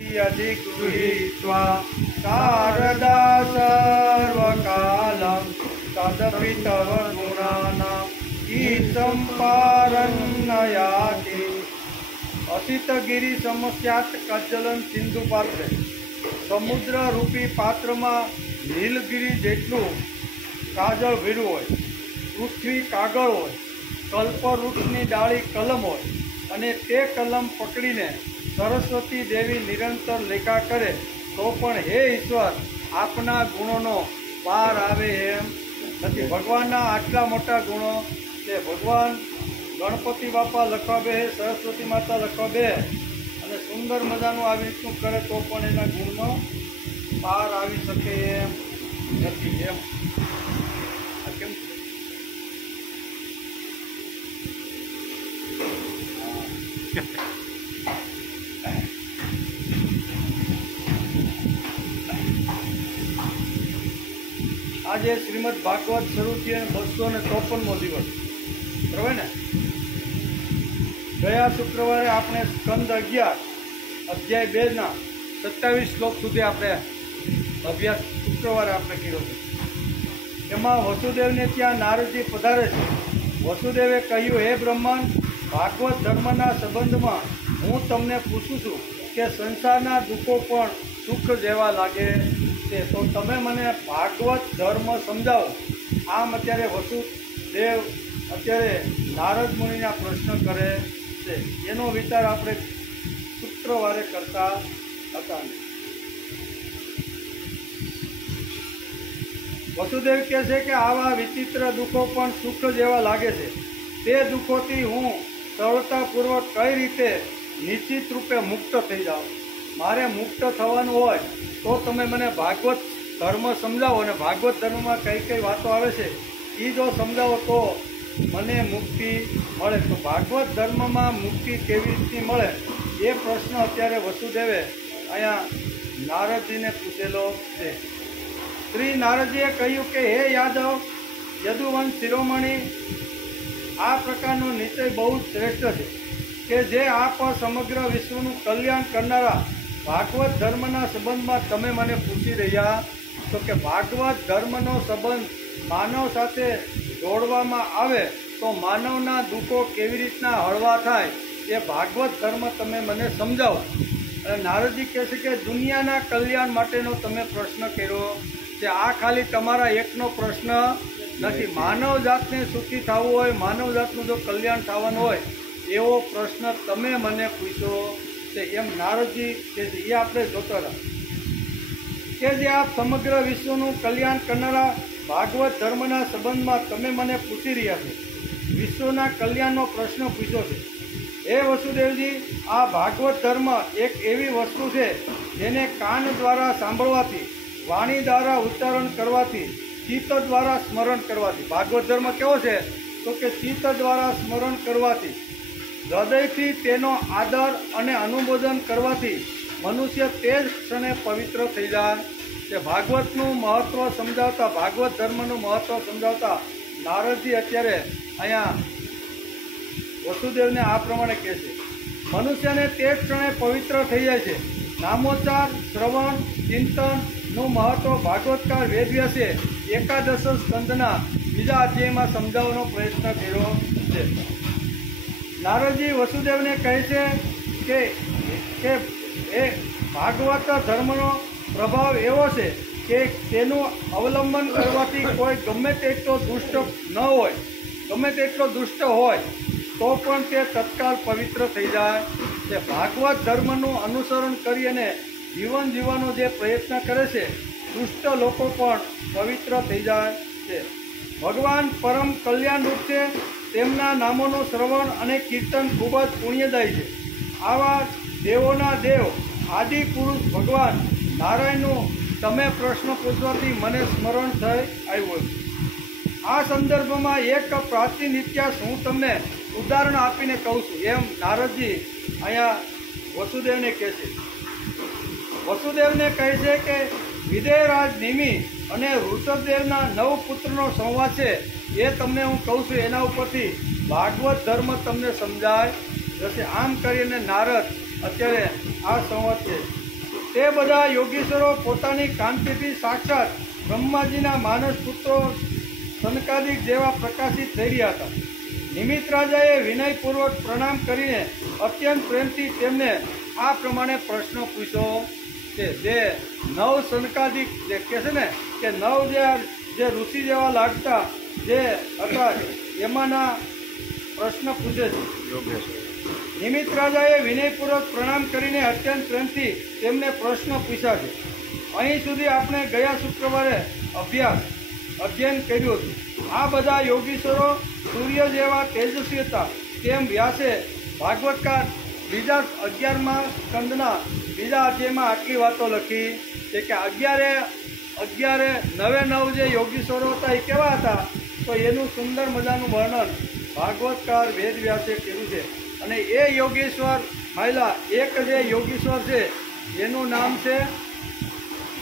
गृहीत्वा शारदा सर्वकालं तदपि तव गुणानाम् ईसम्पारन्नयाति असितगिरि समस्यात् कज्जलं सिंधु पात्रे समुद्र रूपी पात्र में नीलगिरी जेटलू काजल भीड़ू होय, पृथ्वी कागळ होय, कल्पवृक्षनी डाળી कलम होय અને તે કલમ પકડીને સરસ્વતી દેવી નિરંતર લેખા કરે તો પણ હે ઈશ્વર આપના ગુણોનો પાર આવે એમ નથી। ભગવાનના આટલા મોટા ગુણો કે ભગવાન ગણપતિ બાપા લખવા બે, સરસ્વતી માતા લખવા બે અને સુંદર મજાનું આવી રીતનું કરે તો પણ એના ગુણનો પાર આવી શકે એમ નથી। એમ કેમ आज श्रीमद भागवत शुरू थी 253मो दिवस बराबर ने। गया शुक्रवार आपने स्कंद 11 अध्याय 2 ना 27 श्लोक सुधी आपने अभ्यास शुक्रवार आपने कर्यो छे। एमां वसुदेव ने त्या नारदजी पधारे छे। वसुदेवे कह्युं, हे ब्रह्मन, भागवत धर्मना संबंध में हूँ तमने पूछूं छूं के संसारना दुखों पण सुख जेवा लागे छे, तो तमे मने भागवत धर्म समजावो। आम अत्यारे वसुदेव अत्यारे नारद मुनिना प्रश्न करे छे, एनो विचार आपणे शुक्रवारे करता हता। वसुदेव कहे छे के आवा विचित्र दुखों पण सुख जेवा लागे छे, ते दुखोथी हूँ सरलतापूर्वक कई रीते निश्चित रूपे मुक्त थई जाऊँ। मारे मुक्त थवानुं होय तो तमे मने भागवत धर्म समजावो ने भागवत धर्म में कई कई बातों आवे छे ई जो समजावो तो मने मुक्ति मळे। तो भागवत धर्म में मुक्ति केवी रीते मळे ए प्रश्न अत्यारे वसुदेवे अहींया नारदजी ने पूछेलो छे। श्री नारदजीए कह्युं के हे यादव यदुवंश शिरोमणि, आ प्रकारनो निश्चय बहुत श्रेष्ठ है कि जे आप समग्र विश्वનું कल्याण करनारा भागवत धर्मना संबंध में तमे मने पूछी रह्या तो कि भागवत धर्मनो संबंध मानव साथे जोड़वामां आवे तो मानवना दुखों केवी रीतना हळवा थाय ए भागवत धर्म तमे मने समजावो। अने नारदजी कहे छे के दुनियाना कल्याण माटेनो तमे प्रश्न कर्यो छे, आ खाली तमारा एकनो प्रश्न नहीं। मानव जातने सुखी थवुं होय, मानव जातनुं जो कल्याण थवानुं होय एवो प्रश्न तमे मने पूछो छे एम नारदजी के ये आपणे जोता रहा के जे आप समग्र विश्वनुं कल्याण करनारा भागवत धर्मना संबंध में तमे मने पूछी रह्या छो, विश्वना कल्याणनो प्रश्न पूछ्यो छे। हे वसुदेवजी, आ भागवत धर्म एक एवी वस्तु छे जेने कान द्वारा सांभळवाथी, वाणी द्वारा उच्चारण करवाथी, चित्त द्वारा स्मरण करवाथी। भागवत धर्म केवो छे तो के चित्त द्वारा स्मरण करवाथी, हृदयथी तेनो आदर अने अनुमोदन करवाथी मनुष्य तेज क्षणे पवित्र थई जाय। ते भागवतनुं महत्व समजावता, भागवत धर्मनुं महत्व समजावता नारदजी अत्यारे अहींया वसुदेवने आ प्रमाणे कहे छे, मनुष्यने तेज क्षणे पवित्र थई जाय छे। नामोच्चार, श्रवण, चिंतननुं महत्व भागवतकार वेदव्यासे एकादश स्कंदना बीजा अध्यायमां समजावવાનો प्रयत्न कर्यो छे। नारदजी वसुदेव ने कहे छे के भागवत धर्मनो प्रभाव एवो छे के तेनुं अवलंबन करवाथी कोई गमे तेटलो दुष्ट न होय, गमे तेटलो दुष्ट होय तो पण ते तत्काल पवित्र थई जाय। ते भागवत धर्मनुं अनुसरण करी अने जीवन जीवવાનો जे प्रयत्न करे छे दुष्ट लोको पण पवित्र थई जाय छे। भगवान परम कल्याण रूप छे, તેમના નામોનો શ્રવણ અને કીર્તન ખૂબ જ પુણ્યદાયી છે। આવા દેવોના દેવ આદિ પુરુષ ભગવાન નારાયણનું તમે પ્રશ્ન પૂછવાથી મને સ્મરણ થઈ આવ્યું। આ સંદર્ભમાં એક પ્રાચીન ઇતિહાસ હું તમને ઉદાહરણ આપીને કહું છું એમ નારદજી અહીંયા વસુદેવને કહે છે। વસુદેવને કહે છે કે વિદેહરાજ નિમિ અને ઋષભદેવના 9 પુત્રનો સંવાદ છે એ તમને હું કહું છું, એના ઉપરથી ભાગવત ધર્મ તમને સમજાય जैसे आम करीने नारद अत्यारे आ संवाद તે બધા યોગીશ્વરો પોતાની કાંતિથી સાક્ષાત બ્રહ્માજીના માનસ પુત્રો સનકાદિક જેવા પ્રકાશિત થઈ રહ્યા હતા. નિમિત્ત રાજાએ વિનયપૂર્વક પ્રણામ કરીને અત્યંત પ્રેમથી તેમને આ પ્રમાણે પ્રશ્ન પૂછ્યો કે જે નવ સનકાદિક જે કહે છે ને કે નવ જે ઋષિ જેવા લાગતા જે હતા એમાંના પ્રશ્ન પૂછે છે. નિમિત્ત રાજાએ વિનયપૂર્વક પ્રણામ કરીને અત્યંત પ્રેમથી તેમને પ્રશ્ન પૂછ્યા છે. અહીં સુધી આપણે ગયા શુક્રવારે અધ્યયન કર્યું હતું. આ બધા યોગીશ્વરો સૂર્ય જેવા તેજસ્વી હતા તેમ વ્યાસે ભાગવતકાર બીજા 11મા સ્કંદના બીજા અધ્યાયમાં આટલી વાતો લખી છે કે 9 જે યોગીશ્વરો હતા એ કેવા હતા તો એનું સુંદર મજાનું વર્ણન ભાગવતકાર વેદ વ્યાસે કર્યું છે. અને એ યોગેશ્વર મહિલા એક જે યોગેશ્વર છે એનું નામ છે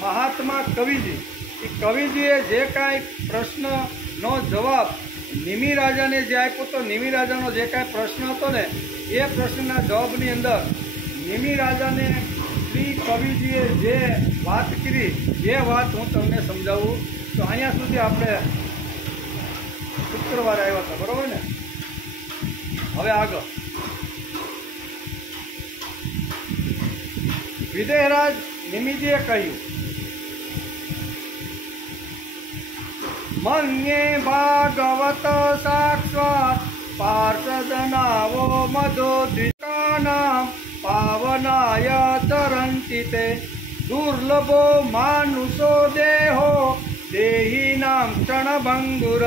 મહાત્મા કવિજી. એ કવિજીએ જે કાંઈ પ્રશ્નનો જવાબ નિમિ રાજાને જે આપ્યો તો નિમિ રાજાનો જે કાંઈ પ્રશ્ન હતો ને એ પ્રશ્નના જવાબની અંદર નિમિ રાજાને શ્રી કવિજીએ જે વાત કરી એ વાત હું તમને સમજાવું. તો અહીંયા સુધી આપણે શુક્રવારે આવ્યા હતા, બરાબર ને? હવે આગળ વિદેહરાજ નિમિજીએ કહ્યું, મન્યે ભાગવત સાક્ષાત પાર્ષદનાવો મધોદ્વિકાનામ પાવનાય તરંતિ તે દુર્લભો માનુષો દેહો દેહિનામ ક્ષણભંગુર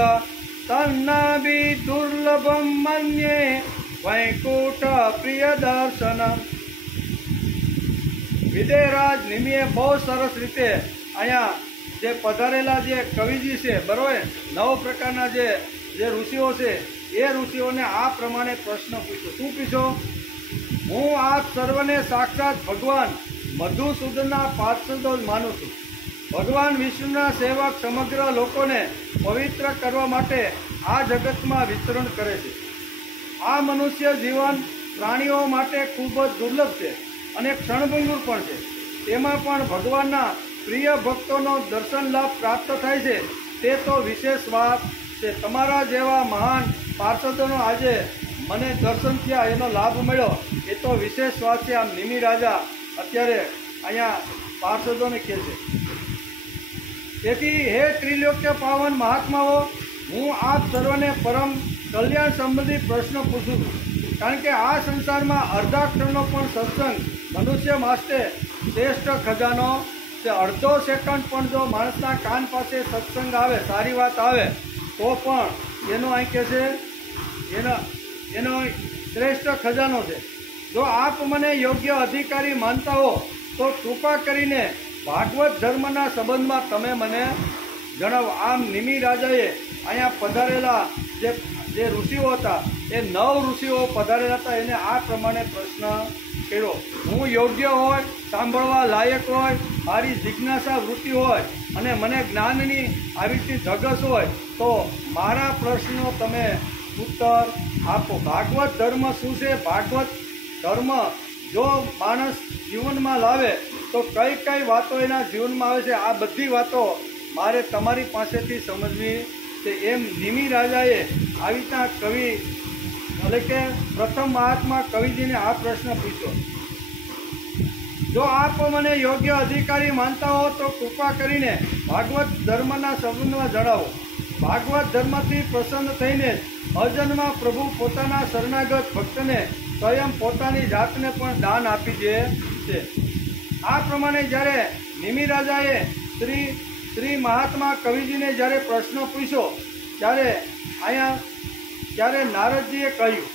તન્નાભી દુર્લભમ મન્યે વૈકુંઠ પ્રિય દર્શન. વિદેહરાજ નિમિએ બહુ સરસ રીતે અહીંયા જે પધારેલા જે કવિજી છે બરોબર 9 પ્રકારના જે ઋષિઓ છે એ ઋષિઓને આ પ્રમાણે પ્રશ્ન પૂછ્યો. શું પૂછ્યો? હું આપ સર્વને સાક્ષાત ભગવાન મધુસૂદનના પાર્ષદો માનું છું. ભગવાન વિષ્ણુના સેવક સમગ્ર લોકોને પવિત્ર કરવા માટે આ જગતમાં વિચરણ કરે છે. આ મનુષ્ય જીવન પ્રાણીઓ માટે ખૂબ જ દુર્લભ છે અને ક્ષણભંગુર પણ છે. તેમાં પણ ભગવાનના પ્રિય ભક્તોનો દર્શન લાભ પ્રાપ્ત થાય છે તે તો વિશેષ વાત છે. તમારા જેવા મહાન પાર્ષદોનો આજે મને દર્શન થયા, એનો લાભ મળ્યો, એ તો વિશેષ વાત છે. આમ નિમિ રાજા અત્યારે અહીંયા પાર્ષદોને કહે છે. તેથી હે ત્રિલોક્ય પાવન મહાત્માઓ, હું આપ સર્વને પરમ કલ્યાણ સંબંધી પ્રશ્ન પૂછું છું. કારણ કે આ સંસારમાં અર્ધાક્ષરનો પણ સત્સંગ મનુષ્ય માટે શ્રેષ્ઠ ખજાનો છે. અડધો સેકન્ડ પણ જો માણસના કાન પાસે સત્સંગ આવે, સારી વાત આવે, તો પણ એનો અહીં કહે છે એનો શ્રેષ્ઠ ખજાનો છે. જો આપ મને યોગ્ય અધિકારી માનતા હો તો કૃપા કરીને ભાગવત ધર્મના સંબંધમાં તમે મને જણાવો. આમ નિમિ રાજાએ અહીંયા પધારેલા જે ઋષિઓ હતા એ 9 ઋષિઓ પધારેલા હતા, એને આ પ્રમાણે પ્રશ્ન કર્યો. હું યોગ્ય હોય, સાંભળવા લાયક હોય, મારી જિજ્ઞાસા વૃત્તિ હોય અને મને જ્ઞાનની આવી રીતે ધગસ હોય તો મારા પ્રશ્નનો તમે ઉત્તર આપો. ભાગવત ધર્મ શું છે? ભાગવત ધર્મ જો માણસ જીવનમાં લાવે તો કઈ કઈ વાતો એના જીવનમાં આવે છે, આ બધી વાતો મારે તમારી પાસેથી સમજવી છે. એમ નિમિ રાજાએ આવી રીતના કવિ એટલે કે પ્રથમ મહાત્મા કવિજીને આ પ્રશ્ન પૂછ્યો. જો આપ મને યોગ્ય અધિકારી માનતા હો તો કૃપા કરીને ભાગવત ધર્મના સંબંધમાં જણાવો. ભાગવત ધર્મથી પ્રસન્ન થઈને અજન્મા પ્રભુ પોતાના શરણાગત ભક્તને સ્વયં પોતાની જાતને પણ દાન આપી દે છે. આ પ્રમાણે જ્યારે નિમિ રાજાએ શ્રી મહાત્મા કવિજીને જ્યારે પ્રશ્ન પૂછ્યો ત્યારે નારદજીએ કહ્યું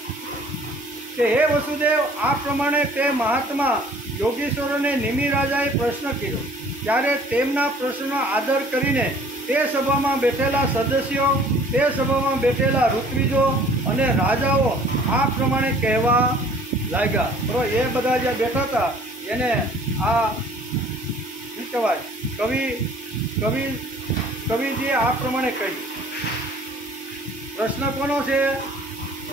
કે હે વસુદેવ, આ પ્રમાણે તે મહાત્મા યોગીશ્વરોને નિમિ રાજાએ પ્રશ્ન કર્યો. ત્યારે તેમના પ્રશ્નનો આદર કરીને તે સભામાં બેઠેલા સદસ્યો, તે સભામાં બેઠેલા ઋત્વિજો અને રાજાઓ આ પ્રમાણે કહેવા લાગ્યા. બરાબર, એ બધા જે બેઠા હતા એને આ શું કહેવાય કવિજીએ આ પ્રમાણે કહ્યું. પ્રશ્ન કોનો છે?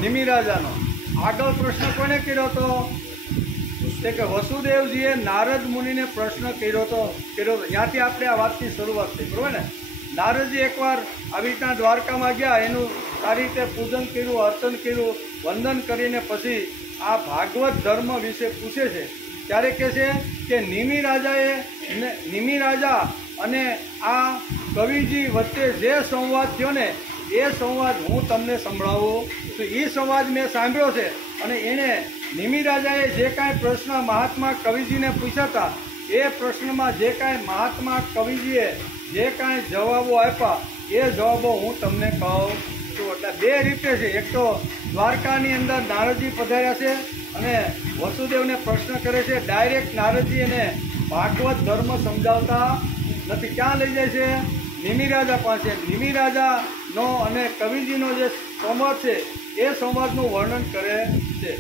નિમિ રાજાનો. આગળ પ્રશ્ન કોને કર્યો હતો? તે કે વસુદેવજીએ નારદ મુનિને પ્રશ્ન કર્યો હતો. ત્યાંથી આપણે આ વાતની શરૂઆત થઈ, બરાબર ને. નારદજી એકવાર આવી રીતના દ્વારકામાં ગયા, એનું સારી રીતે પૂજન કર્યું, અર્ચન કર્યું, વંદન કરીને પછી આ ભાગવત ધર્મ વિશે પૂછે છે. ત્યારે કહે છે કે નિમિ રાજા અને આ કવિજી વચ્ચે જે સંવાદ થયો ને એ સંવાદ હું તમને સંભળાવું. તો એ સંવાદ મેં સાંભળ્યો છે અને એણે નિમિ રાજાએ જે કાંઈ પ્રશ્ન મહાત્મા કવિજીને પૂછ્યા હતા એ પ્રશ્નમાં જે કાંઈ મહાત્મા કવિજીએ જે કાંઈ જવાબો આપ્યા એ જવાબો હું તમને કહું છું. એટલે બે રીતે છે. એક તો દ્વારકાની અંદર નારદજી પધાર્યા છે અને વસુદેવને પ્રશ્ન કરે છે. ડાયરેક્ટ નારદજી એને ભાગવત ધર્મ સમજાવતા નથી. ક્યાં લઈ જાય છે? નિમિ રાજા પાસે. નિમિ રાજાનો અને કવિજીનો જે સંવાદ છે એ સંવાદનું વર્ણન કરે છે.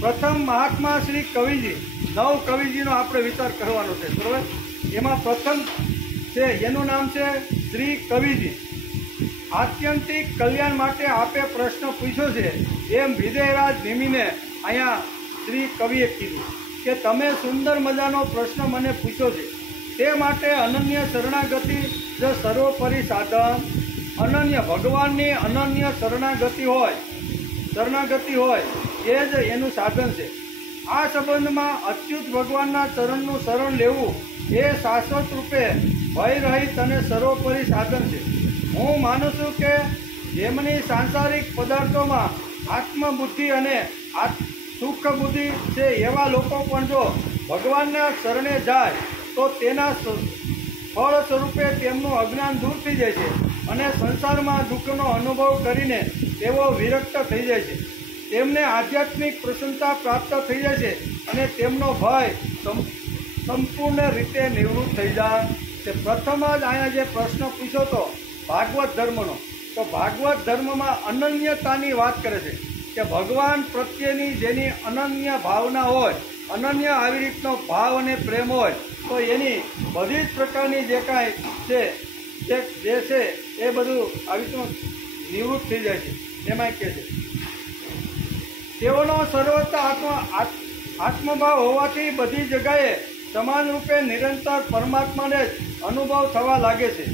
પ્રથમ મહાત્મા શ્રી કવિજી, 9 કવિજીનો આપણે વિચાર કરવાનો છે, બરાબર. એમાં પ્રથમ છે એનું નામ છે શ્રી કવિજી. આત્યંતિક કલ્યાણ માટે આપે પ્રશ્ન પૂછ્યો છે એમ વિદયરાજ નિમિને અહીંયા શ્રી કવિએ કીધું કે તમે સુંદર મજાનો પ્રશ્ન મને પૂછ્યો છે, તે માટે અનન્ય શરણાગતિ જ સર્વોપરી સાધન. અનન્ય ભગવાનની અનન્ય શરણાગતિ હોય એ જ એનું સાધન છે. આ સંબંધમાં અચ્યુત ભગવાનના ચરણનું શરણ લેવું એ શાશ્વત રૂપે ભય રહિત અને સર્વોપરી સાધન છે. હું માનું છું કે જેમની સાંસારિક પદાર્થોમાં આત્મબુદ્ધિ અને સુખ બુદ્ધિ છે એવા લોકો પણ જો ભગવાનના શરણે જાય તો તેના ફળ સ્વરૂપે તેમનું અજ્ઞાન દૂર થઈ જાય છે અને સંસારમાં દુઃખનો અનુભવ કરીને તેઓ વિરક્ત થઈ જાય છે. તેમને આધ્યાત્મિક પ્રસન્નતા પ્રાપ્ત થઈ જાય છે અને તેમનો ભય સંપૂર્ણ રીતે નિવૃત્ત થઈ જાય છે. પ્રથમ જ અહીંયા જે પ્રશ્ન પૂછ્યો હતો ભાગવત ધર્મનો, તો ભાગવત ધર્મમાં અનન્યતાની વાત કરે છે કે ભગવાન પ્રત્યેની જેની અનન્ય ભાવના હોય, અનન્ય આવી રીતનો ભાવ અને પ્રેમ હોય તો એની બધી જ પ્રકારની જે કાંઈ છે જે છે એ બધું આવી રીતનું નિવૃત્ત થઈ જાય છે. એમાં કહે છે તેઓનો સર્વત્ર આત્મભાવ હોવાથી બધી જગાએ સમાન રૂપે નિરંતર પરમાત્માને જ અનુભવ થવા લાગે છે.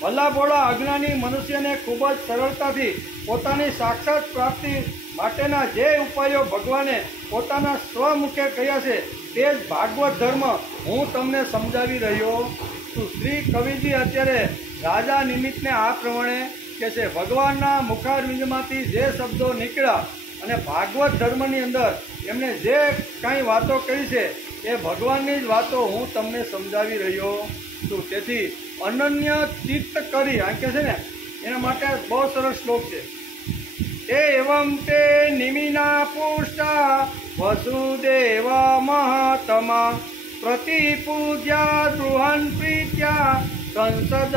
ભલા ભોળા અજ્ઞાની મનુષ્યને ખૂબ જ સરળતાથી પોતાની સાક્ષાત પ્રાપ્તિ માટેના જે ઉપાયો ભગવાને પોતાના સ્વમુખે કહ્યા છે તે જ ભાગવત ધર્મ હું તમને સમજાવી રહ્યો છું. શ્રી કવિજી અત્યારે રાજા નિમિત્તને આ પ્રમાણે કહે છે. ભગવાનના મુખારવિંદમાંથી જે શબ્દો નીકળ્યા અને ભાગવત ધર્મની અંદર એમણે જે કાંઈ વાતો કરી છે એ ભગવાનની જ વાતો હું તમને સમજાવી રહ્યો છું. તેથી અનન્ય ચિત્ત કરી આ કહે છે ને એના માટે બહુ સરસ શ્લોક છે. એવં તે નિમિના પુષ્ટા વસુદેવ મહાત્મા પ્રતિપૂજ્યા ગૃહન પ્રીત્યા સંસદ.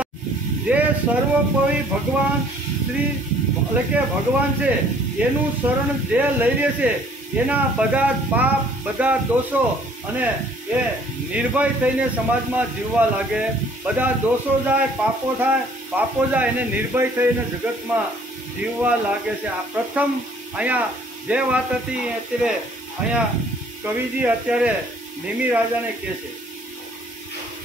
જે સર્વોપરી ભગવાન શ્રી એટલે કે ભગવાન છે એનું શરણ જે લઈ લે છે એના બધા પાપ, બધા દોષો અને એ નિર્ભય થઈને સમાજમાં જીવવા લાગે. બધા દોષો જાય, પાપો જાય એને નિર્ભય થઈને જગતમાં જીવવા લાગે છે. આ પ્રથમ અહીંયા જે વાત હતી અત્યારે અહીંયા કવિજી અત્યારે નિમિ રાજાને કહે છે.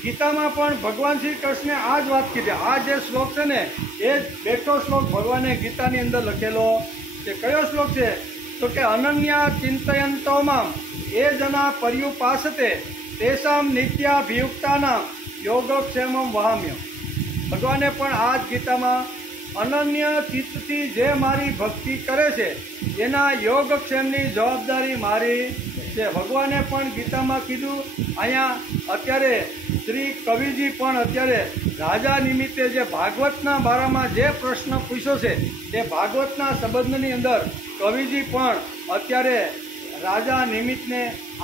ગીતામાં પણ ભગવાન શ્રી કૃષ્ણે આ જ વાત કીધી. આ જે શ્લોક છે ને એ જ બેઠો શ્લોક ભગવાને ગીતાની અંદર લખેલો છે. કયો શ્લોક છે? તો કે અનન્યા ચિંતયંતોમાં એ જના પર્યુપાસતે તેષામ નિત્યાભિયુક્તાનામ યોગક્ષેમમ વહામ્ય. ભગવાને પણ આ જ ગીતામાં અનન્ય ચિત્તથી જે મારી ભક્તિ કરે છે એના યોગક્ષેમની જવાબદારી મારી છે. ભગવાને પણ ગીતામાં કીધું. અહીંયા અત્યારે શ્રી કવિજી પણ અત્યારે રાજા નિમિત્તે જે ભાગવતના બારામાં જે પ્રશ્ન પૂછ્યો છે તે ભાગવતના સંબંધની અંદર કવિજી પણ અત્યારે રાજા નિમિત્તને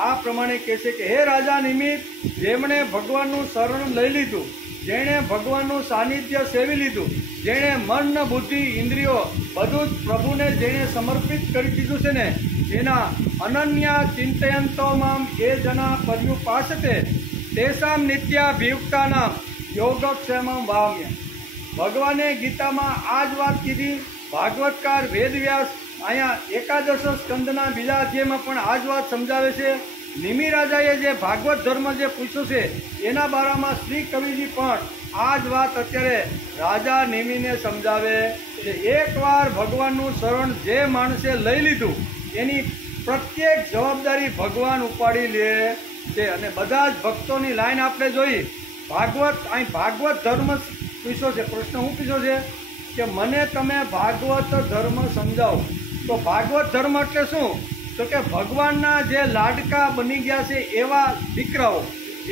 આ પ્રમાણે કહે છે કે હે રાજા નિમિત્ત, જેમણે ભગવાનનું શરણ લઈ લીધું, જેણે ભગવાનનું સાનિધ્ય સેવી લીધું, જેણે મન, બુદ્ધિ, ઇન્દ્રિયો બધું જ પ્રભુને જેણે સમર્પિત કરી દીધું છે ને એના અનન્ય ચિંતયંતોમાં એ જના પર્યુપાસતે તેષામ નિત્યાભિયુક્તાનામ યોગક્ષેમમ વહામ્ય. ભગવાને ગીતામાં આ જ વાત કીધી. ભાગવતકાર વેદવ્યાસ અહીંયા એકાદશ સ્કંદના બીજા અધ્યાયમાં પણ આ જ વાત સમજાવે છે. નિમિ રાજાએ જે ભાગવત ધર્મ જે પૂછ્યું છે એના બારામાં શ્રી કવિજી પણ આ જ વાત અત્યારે રાજા નિમિને સમજાવે છે. એકવાર ભગવાનનું શરણ જે માણસે લઈ લીધું એની પ્રત્યેક જવાબદારી ભગવાન ઉપાડી લે છે. અને બધા જ ભક્તોની લાઈન આપણે જોઈ. અહીં ભાગવત ધર્મ પૂછ્યો છે. પ્રશ્ન શું પૂછ્યો છે કે મને તમે ભાગવત ધર્મ સમજાવો. તો ભાગવત ધર્મ એટલે શું? તો કે ભગવાનના જે લાડકા બની ગયા છે એવા દીકરાઓ,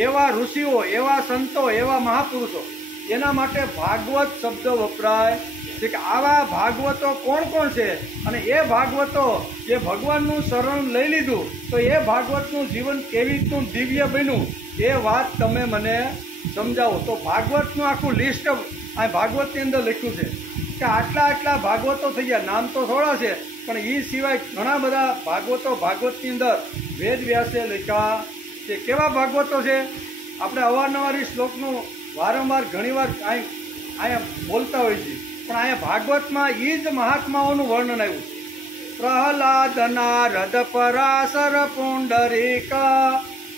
એવા ઋષિઓ, એવા સંતો, એવા મહાપુરુષો, એના માટે ભાગવત શબ્દ વપરાય છે. કે આવા ભાગવતો કોણ કોણ છે અને એ ભાગવતો જે ભગવાનનું શરણ લઈ લીધું તો એ ભાગવતનું જીવન કેવી રીતનું દિવ્ય બન્યું એ વાત તમે મને સમજાવો. તો ભાગવતનું આખું લિસ્ટ આ ભાગવતની અંદર લખ્યું છે કે આટલા આટલા ભાગવતો થઈ ગયા. નામ તો થોડા છે પણ એ સિવાય ઘણા બધા ભાગવતો ભાગવતની અંદર વેદ વ્યાસે લખ્યા છે. કેવા ભાગવતો છે? આપણે અવારનવાર એ શ્લોકનું વારંવાર ઘણીવાર અહીંયા બોલતા હોય છે પણ અહીંયા ભાગવતમાં એ જ મહાત્માઓનું વર્ણન આવ્યું છે. પ્રહલાદ નારદ પરાશર પુંડરીક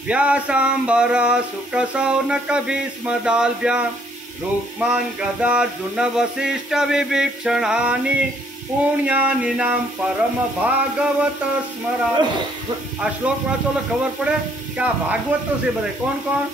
વ્યાસાંબર સુક સૌનક ભીષ્મ દાલ્ભ્યામ રૂકમાન ગદાર્જુન વસિષ્ઠ વિભીક્ષણાની પુણ્યાની નામ પરમ ભાગવત સ્મરામી. આ શ્લોક વાંચો એટલે ખબર પડે કે આ ભાગવતો છે બધા. કોણ કોણ?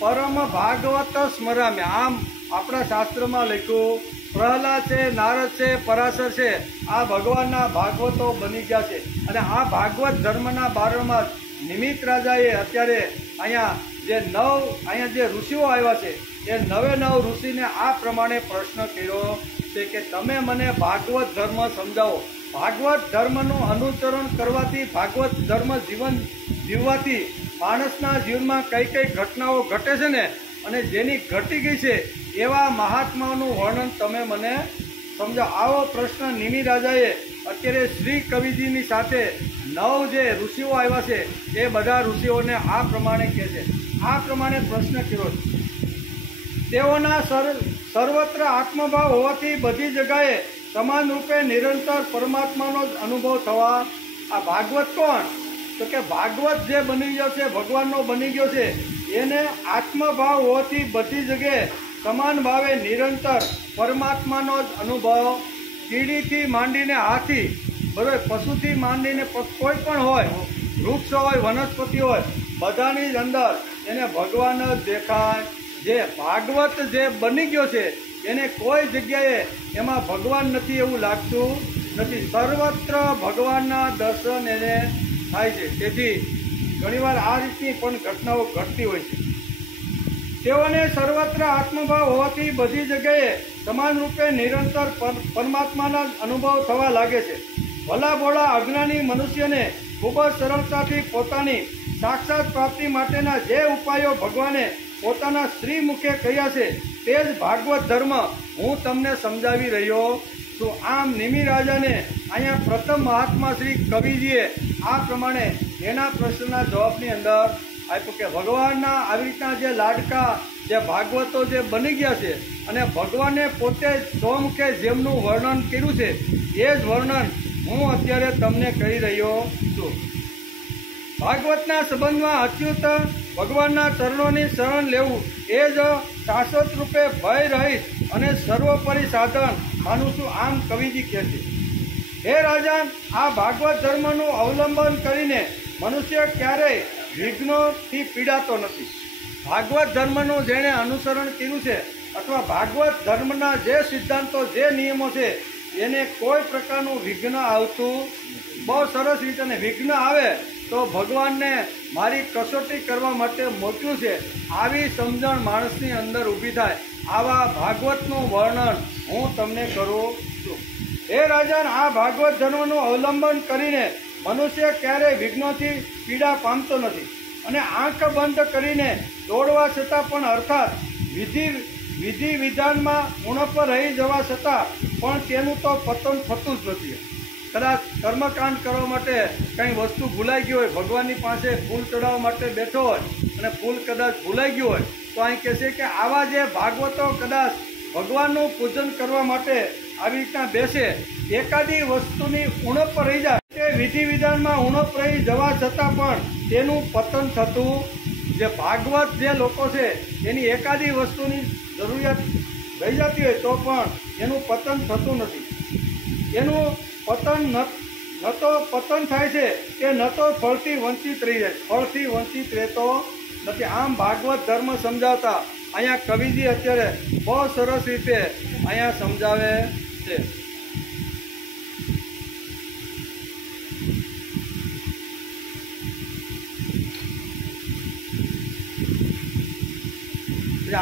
પરમ ભાગવત સ્મરામી. આમ આપણા શાસ્ત્રમાં લખ્યું પ્રહલાદ છે, નારદ છે, પરાશર છે, આ ભગવાનના ભાગવતો બની ગયા છે. અને આ ભાગવત ધર્મના બારણમાં નિમિત રાજાએ અત્યારે અહીંયા જે ઋષિઓ આવ્યા છે એ નવે નવ ઋષિને આ પ્રમાણે પ્રશ્ન કર્યો છે કે તમે મને ભાગવત ધર્મ સમજાવો. ભાગવત ધર્મનું અનુસરણ કરવાથી, ભાગવત ધર્મ જીવન જીવવાથી માણસના જીવનમાં કઈ કઈ ઘટનાઓ ઘટે છે ને અને જેની ઘટી ગઈ છે એવા મહાત્માઓનું વર્ણન તમે મને સમજાવો. આવો પ્રશ્ન નિમિ રાજાએ અત્યારે શ્રી કવિજીની સાથે નવ જે ઋષિઓ આવ્યા છે એ બધા ઋષિઓને આ પ્રમાણે કહે છે. આ પ્રમાણે પ્રશ્ન કર્યો છે. તેઓના સર્વત્ર આત્મભાવ હોવાથી બધી જગાએ સમાન રૂપે નિરંતર પરમાત્માનો જ અનુભવ થવા. આ ભાગવત કોણ? તો કે ભાગવત જે બની ગયો છે, ભગવાનનો બની ગયો છે, એને આત્મભાવ હોવાથી બધી જગ્યાએ સમાન ભાવે નિરંતર પરમાત્માનો જ અનુભવ. કીડીથી માંડીને હાથી, બરાબર, પશુથી માંડીને કોઈ પણ હોય, વૃક્ષ હોય, વનસ્પતિ હોય, બધાની જ અંદર એને ભગવાન જ દેખાય. જે ભાગવત જે બની ગયો છે એને કોઈ જગ્યાએ એમાં ભગવાન નથી એવું લાગતું નથી. સર્વત્ર ભગવાનના દર્શન એને થાય છે. તેથી ઘણીવાર આ રીતની પણ ઘટનાઓ ઘટતી હોય છે. તેઓને સર્વત્ર આત્મભાવ હોવાથી બધી જગ્યાએ સમાન રૂપે નિરંતર પરમાત્માના અનુભવ થવા લાગે છે. ભલા ભોળા અજ્ઞાની મનુષ્યને ખૂબ જ સરળતાથી પોતાની સાક્ષાત પ્રાપ્તિ માટેના જે ઉપાયો ભગવાને પોતાના શ્રી મુખે કહ્યા છે તે જ ભાગવત ધર્મ હું તમને સમજાવી રહ્યો છું. આમ નિમિ રાજાને અહીંયા પ્રથમ મહાત્મા શ્રી કવિજીએ આ પ્રમાણે એના પ્રશ્નના જવાબની અંદર આપ્યું કે ભગવાનના આવી રીતના જે લાડકા જે ભાગવતો જે બની ગયા છે અને ભગવાને પોતે સ્વમુખે જેમનું વર્ણન કર્યું છે એ જ વર્ણન હું અત્યારે તમને કહી રહ્યો છું. ભાગવતના સંબંધમાં અચ્યુત ભગવાનના ચરણોની શરણ લેવું એ જ શાશ્વત રૂપે ભય રહિત અને સર્વોપરી સાધન માનું છું. આમ કવિજી કહે છે, હે રાજન, આ ભાગવત ધર્મનું અવલંબન કરીને મનુષ્ય ક્યારેય વિઘ્નોથી પીડાતો નથી. ભાગવત ધર્મનું જેણે અનુસરણ કર્યું છે અથવા ભાગવત ધર્મના જે સિદ્ધાંતો, જે નિયમો છે એને કોઈ પ્રકારનું વિઘ્ન આવતું. બહુ સરસ રીતે વિઘ્ન આવે તો ભગવાનને મારી કસોટી કરવા માટે મોકલ્યું છે આવી સમજણ માણસની અંદર ઊભી થાય. આવા ભાગવતનું વર્ણન હું તમને કરું છું. હે રાજન, આ ભાગવત ધર્મનું અવલંબન કરીને મનુષ્ય ક્યારેય વિઘ્નોથી પીડા પામતો નથી અને આંખ બંધ કરીને દોડવા છતાં પણ અર્થાત વિધિ વિધાનમાં ઉણપ રહી જવા છતાં પણ તેનું તો પતન થતું જ નથી. કદાચ કર્મકાંડ કરવા માટે કંઈ વસ્તુ ભૂલાઈ ગઈ હોય, ભગવાનની પાસે ફૂલ ચડાવવા માટે બેઠો હોય અને ફૂલ કદાચ ભૂલાઈ ગયું હોય તો અહીં કહે છે કે આવા જે ભાગવતો કદાચ ભગવાનનું પૂજન કરવા માટે આવી રીતના બેસે, એકાદી વસ્તુની ઉણપ રહી જાય કે વિધિ વિધાનમાં ઉણપ રહી જવા છતાં પણ તેનું પતન થતું, જે ભાગવત જે લોકો છે એની એકાદી વસ્તુની જરૂરિયાત રહી જતી હોય તો પણ એનું પતન થતું નથી. એનું પતન ન તો પતન થાય છે કે ન તો ફળથી વંચિત રહી જાય, ફળથી વંચિત રહેતો નથી. આમ ભાગવત ધર્મ સમજાવતા અહીંયા કવિજી અત્યારે બહુ સરસ રીતે અહીંયા સમજાવે છે.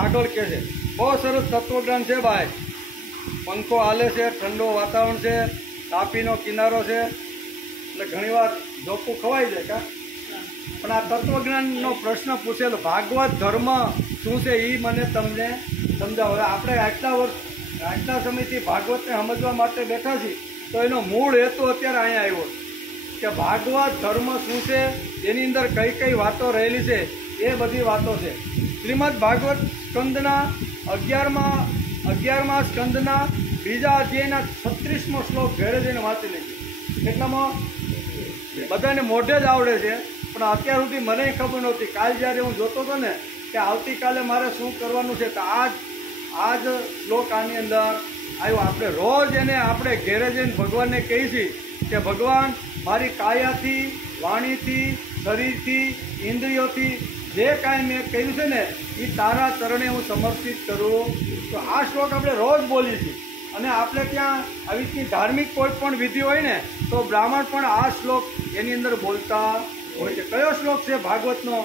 આગળ કે છે બહુ સરસ તત્વજ્ઞાન છે ભાઈ. પંખો હાલે છે, ઠંડો વાતાવરણ છે, તાપીનો કિનારો છે, એટલે ઘણીવાર જોખું ખવાઈ જાય કા. પણ આ તત્વજ્ઞાનનો પ્રશ્ન પૂછેલો ભાગવત ધર્મ શું છે એ મને તમને સમજાવો. આપણે આટલા સમયથી ભાગવતને સમજવા માટે બેઠા છીએ તો એનો મૂળ હેતુ અત્યારે અહીંયા આવ્યો કે ભાગવત ધર્મ શું છે, એની અંદર કઈ કઈ વાતો રહેલી છે એ બધી વાતો છે. શ્રીમદ ભાગવત સ્કંદના 11મા સ્કંદના 2જા અધ્યાયના 36મો શ્લોક ઘરે જઈને વાંચી લેજો. એટલામાં બધાને મોઢે જ આવડે છે, પણ અત્યાર સુધી મને ખબર નહોતી. કાલ જ્યારે હું જોતો હતો ને કે આવતીકાલે મારે શું કરવાનું છે, તો આ જ શ્લોક આની અંદર આવ્યો. આપણે રોજ એને આપણે ઘેરે જઈને ભગવાનને કહીએ છીએ કે ભગવાન મારી કાયાથી, વાણીથી, શરીરથી, ઇન્દ્રિયોથી જે કાંઈ મેં કહ્યું છે ને એ તારા ચરણે હું સમર્પિત કરું. તો આ શ્લોક આપણે રોજ બોલીએ છીએ. અને આપણે ત્યાં આવી રીતની ધાર્મિક કોઈ પણ વિધિ હોય ને તો બ્રાહ્મણ પણ આ શ્લોક એની અંદર બોલતા હોય છે. કયો શ્લોક છે ભાગવતનો?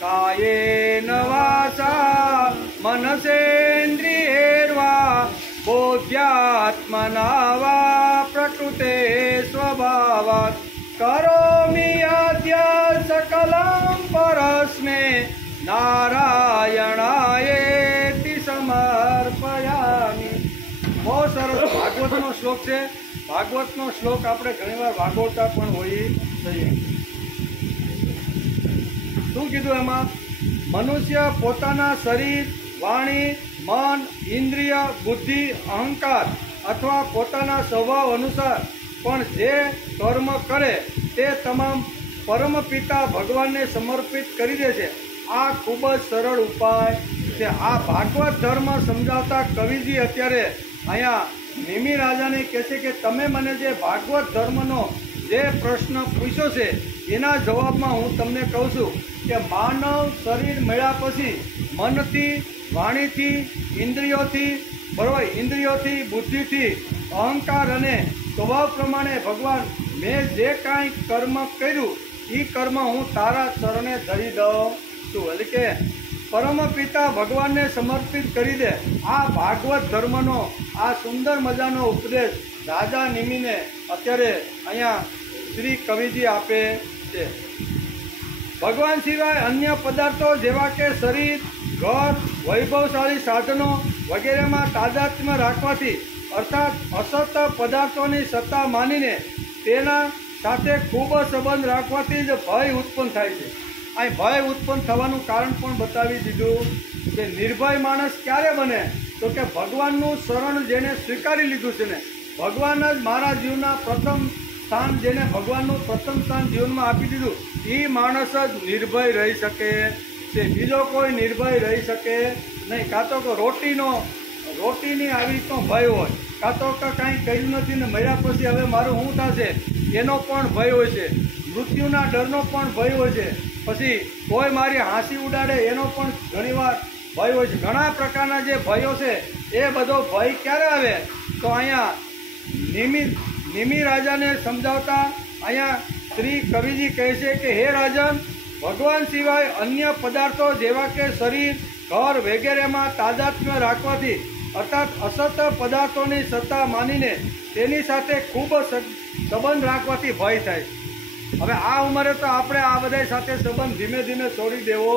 કાયેન વાચા મનસેન્દ્રિયેર્વા બોધ્યાત્મના વા પ્રકૃતે સ્વભાવાત કરોમિ યદ્ય સકલં પરસ્મે નારાયણાયેતિ સમર્પયામિ. બહુ સરસ ભાગવતનો શ્લોક છે. ભાગવતનો શ્લોક આપણે ઘણીવાર વાગોળતા પણ હોઈએ છીએ. શું કીધું એમાં? મનુષ્ય પોતાના શરીર, વાણી, મન, ઇન્દ્રિય, બુદ્ધિ, અહંકાર અથવા પોતાના સ્વભાવ અનુસાર પણ જે કર્મ કરે તે તમામ પરમપિતા ભગવાનને સમર્પિત કરી દે છે. આ ખૂબ જ સરળ ઉપાય છે. આ ભાગવત ધર્મ સમજાવતા કવિજી અત્યારે અહીંયા નિમિ રાજાને કહે છે કે તમે મને જે ભાગવત ધર્મનો જે પ્રશ્ન પૂછ્યો છે એના જવાબમાં હું તમને કહું છું કે માનવ શરીર મળ્યા પછી મનથી, વાણીથી, ઇન્દ્રિયોથી, બુદ્ધિથી, અહંકાર અને સ્વભાવ પ્રમાણે ભગવાન મેં જે કાંઈ કર્મ કર્યું એ કર્મ હું તારા ચરણે ધરી દઉં છું. એટલે કે પરમ પિતા ભગવાનને સમર્પિત કરી દે. આ ભાગવત ધર્મનો આ સુંદર મજાનો ઉપદેશ રાજા નિમિને અત્યારે અહીંયા શ્રી કવિજી આપે છે. ભગવાન સિવાય અન્ય પદાર્થો જેવા કે શરીર, ઘર, વૈભવશાળી સાધનો વગેરેમાં તાદાત્મ્ય રાખવાથી અર્થાત અસત પદાર્થોની સત્તા માનીને તેના સાથે ખૂબ સંબંધ રાખવાથી જ ભય ઉત્પન્ન થાય છે. અહીં ભય ઉત્પન્ન થવાનું કારણ પણ બતાવી દીધું કે નિર્ભય માણસ ક્યારે બને? તો કે ભગવાનનું શરણ જેને સ્વીકારી લીધું છે ને, ભગવાન જ મારા જીવના પ્રથમ સ્થાન, જેને ભગવાનનું પ્રથમ સ્થાન જીવનમાં આપી દીધું એ માણસ જ નિર્ભય રહી શકે છે. બીજો કોઈ નિર્ભય રહી શકે નહીં. કાં તો રોટીની આવી રીતનો ભય હોય, કાં તો કાંઈ કર્યું નથી ને મળ્યા પછી હવે મારું શું થશે એનો પણ ભય હોય છે. મૃત્યુના ડરનો પણ ભય હોય છે. પછી કોઈ મારી હાંસી ઉડાડે એનો પણ ઘણીવાર ભય હોય છે. ઘણા પ્રકારના જે ભયો છે એ બધો ભય ક્યારે આવે? તો અહીંયા નિમિ રાજાને સમજાવતા અહીંયા શ્રી કવિજી કહે છે કે હે રાજન, ભગવાન સિવાય અન્ય પદાર્થો જેવા કે શરીર, ઘર વગેરેમાં તાદાત્મ્ય રાખવાથી અર્થાત અસત પદાર્થોની સત્તા માનીને તેની સાથે ખૂબ સંબંધ રાખવાથી ભય થાય. હવે આ ઉંમરે તો આપણે આ બધા સાથે સંબંધ ધીમે ધીમે છોડી દેવો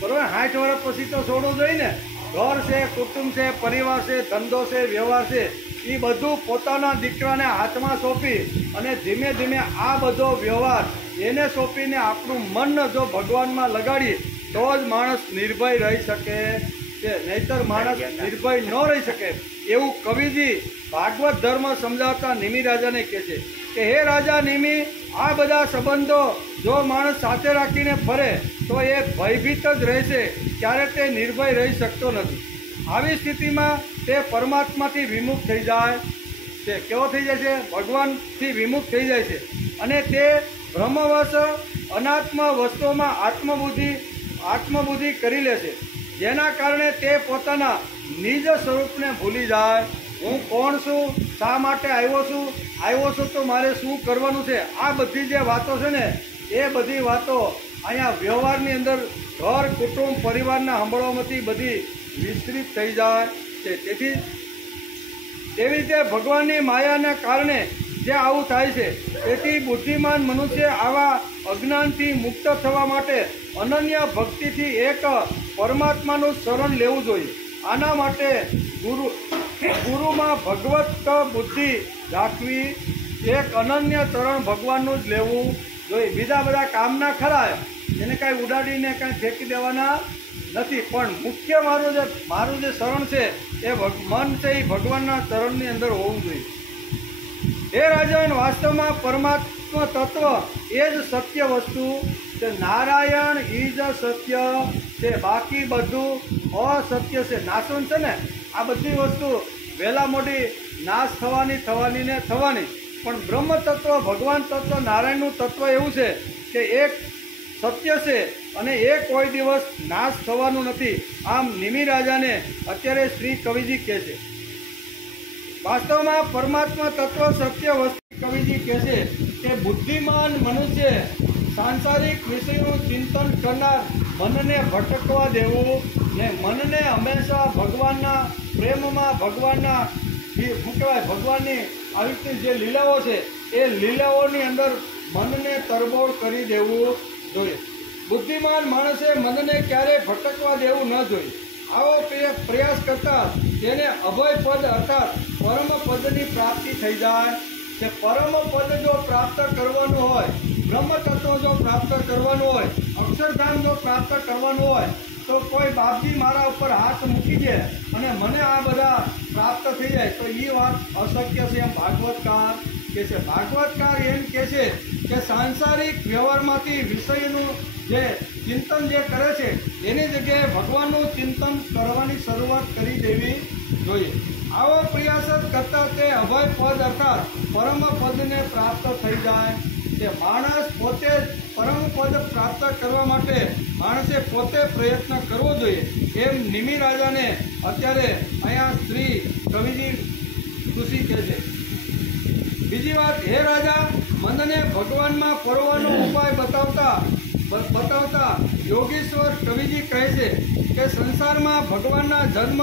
બરાબર. 60 વર્ષ પછી તો છોડવું જોઈએ ને. ઘર છે, કુટુંબ છે, પરિવાર છે, ધંધો છે, વ્યવહાર છે, એ બધું પોતાના દીકરાને હાથમાં સોંપી અને ધીમે ધીમે આ બધો વ્યવહાર એને સોંપીને આપણું મન જો ભગવાનમાં લગાડીએ તો જ માણસ નિર્ભય રહી શકે છે. નહીંતર માણસ નિર્ભય ન રહી શકે. એવું કવિજી ભાગવત ધર્મ સમજાવતા નિમિ રાજાને કહે છે કે હે રાજા નિમિ, આ બધા સંબંધો જો માણસ સાથે રાખીને ફરે તો એ ભયભીત જ રહેશે, ત્યારે તે નિર્ભય રહી શકતો નથી. આવી સ્થિતિમાં તે પરમાત્માથી વિમુખ થઈ જાય છે. કેવો થઈ જાય છે? ભગવાનથી વિમુખ થઈ જાય છે અને તે બ્રહ્મવશ અનાત્મ વસ્તુઓમાં આત્મબુદ્ધિ કરી લે છે, જેના કારણે તે પોતાના નિજ સ્વરૂપને ભૂલી જાય. હું કોણ છું, શા માટે આવ્યો છું તો મારે શું કરવાનું છે, આ બધી જે વાતો છે ને એ બધી વાતો અહીંયા વ્યવહારની અંદર ઘર કુટુંબ પરિવારના સાંભળવામાંથી બધી વિસ્તૃત થઈ જાય છે. તેવી રીતે ભગવાનની માયાના કારણે જે આવું થાય છે. તેથી બુદ્ધિમાન મનુષ્ય આવા અજ્ઞાનથી મુક્ત થવા માટે અનન્ય ભક્તિથી એક પરમાત્માનું શરણ લેવું જોઈએ. આના માટે ગુરુમાં ભગવત બુદ્ધિ રાખવી, એક અનન્ય ચરણ ભગવાનનું જ લેવું જોઈએ. બીજા બધા કામના ખરા, એને કાંઈ ઉડાડીને કાંઈ ફેંકી દેવાના નથી, પણ મુખ્ય મારું જે શરણ છે એ મન છે એ ભગવાનના ચરણની અંદર હોવું જોઈએ. હે રાજન, વાસ્તવમાં પરમાત્મા તત્વ એ જ સત્ય વસ્તુ છે. નારાયણ ઈ જ સત્ય છે, બાકી બધું અસત્ય છે, નાશવંત છે ને. આ બધી વસ્તુ વહેલા મોડી નાશ થવાની, પણ બ્રહ્મ તત્વ, ભગવાન તત્વ, નારાયણનું તત્વ એવું છે કે એક સત્ય છે અને એ કોઈ દિવસ નાશ થવાનું નથી. આમ નિમિ રાજાને અત્યારે શ્રી કવિજી કહે છે. વાસ્તવમાં પરમાત્મા તત્વ સત્ય વસ્તુ કવિજી કહે છે કે બુદ્ધિમાન મનુષ્ય સાંસારિક વિષયોનું ચિંતન કરનાર મનને ભટકવા દેવું ને મનને હંમેશા ભગવાનના પ્રેમમાં, ભગવાનની આવી રીતે જે લીલાઓ છે એ લીલાઓની અંદર મનને તરબોળ કરી દેવું જોઈએ. બુદ્ધિમાન માણસે મનને ક્યારેય ભટકવા દેવું ન જોઈએ. આવો પ્રયાસ કરતા તેને અભય પદ અર્થાત પરમ પદની પ્રાપ્તિ થઈ જાય છે. પરમ પદ જો પ્રાપ્ત કરવાનું હોય, બ્રહ્મ તત્વ જો પ્રાપ્ત કરવાનું હોય, અક્ષરધામ જો પ્રાપ્ત કરવાનું હોય તો કોઈ બાપજી મારા ઉપર હાથ મૂકી દે અને મને આ બધા પ્રાપ્ત થઈ જાય તો એ વાત અશક્ય છે એમ ભાગવતકાર કહે છે. ભાગવતકાર એમ કહે છે કે સાંસારિક વ્યવહારમાંથી વિષયનું જે ચિંતન જે કરે છે એની જગ્યાએ ભગવાનનું ચિંતન કરવાની શરૂઆત કરી દેવી જોઈએ. આવો પ્રયાસ જ કરતા તે અભય પદ અર્થાત પરમ પદને પ્રાપ્ત થઈ જાય તે. માણસ પોતે પરમ પદ પ્રાપ્ત કરવા માટે માણસે પોતે પ્રયત્ન કરવો જોઈએ એમ નિમિ રાજાને અત્યારે અહીંયા શ્રી કવિજી ઋષિ કહે છે. બીજી વાત, હે રાજા, મનને ભગવાનમાં પરોવાનો ઉપાય બતાવતા યોગેશ્વર કવિજી કહે છે કે સંસારમાં ભગવાનના જન્મ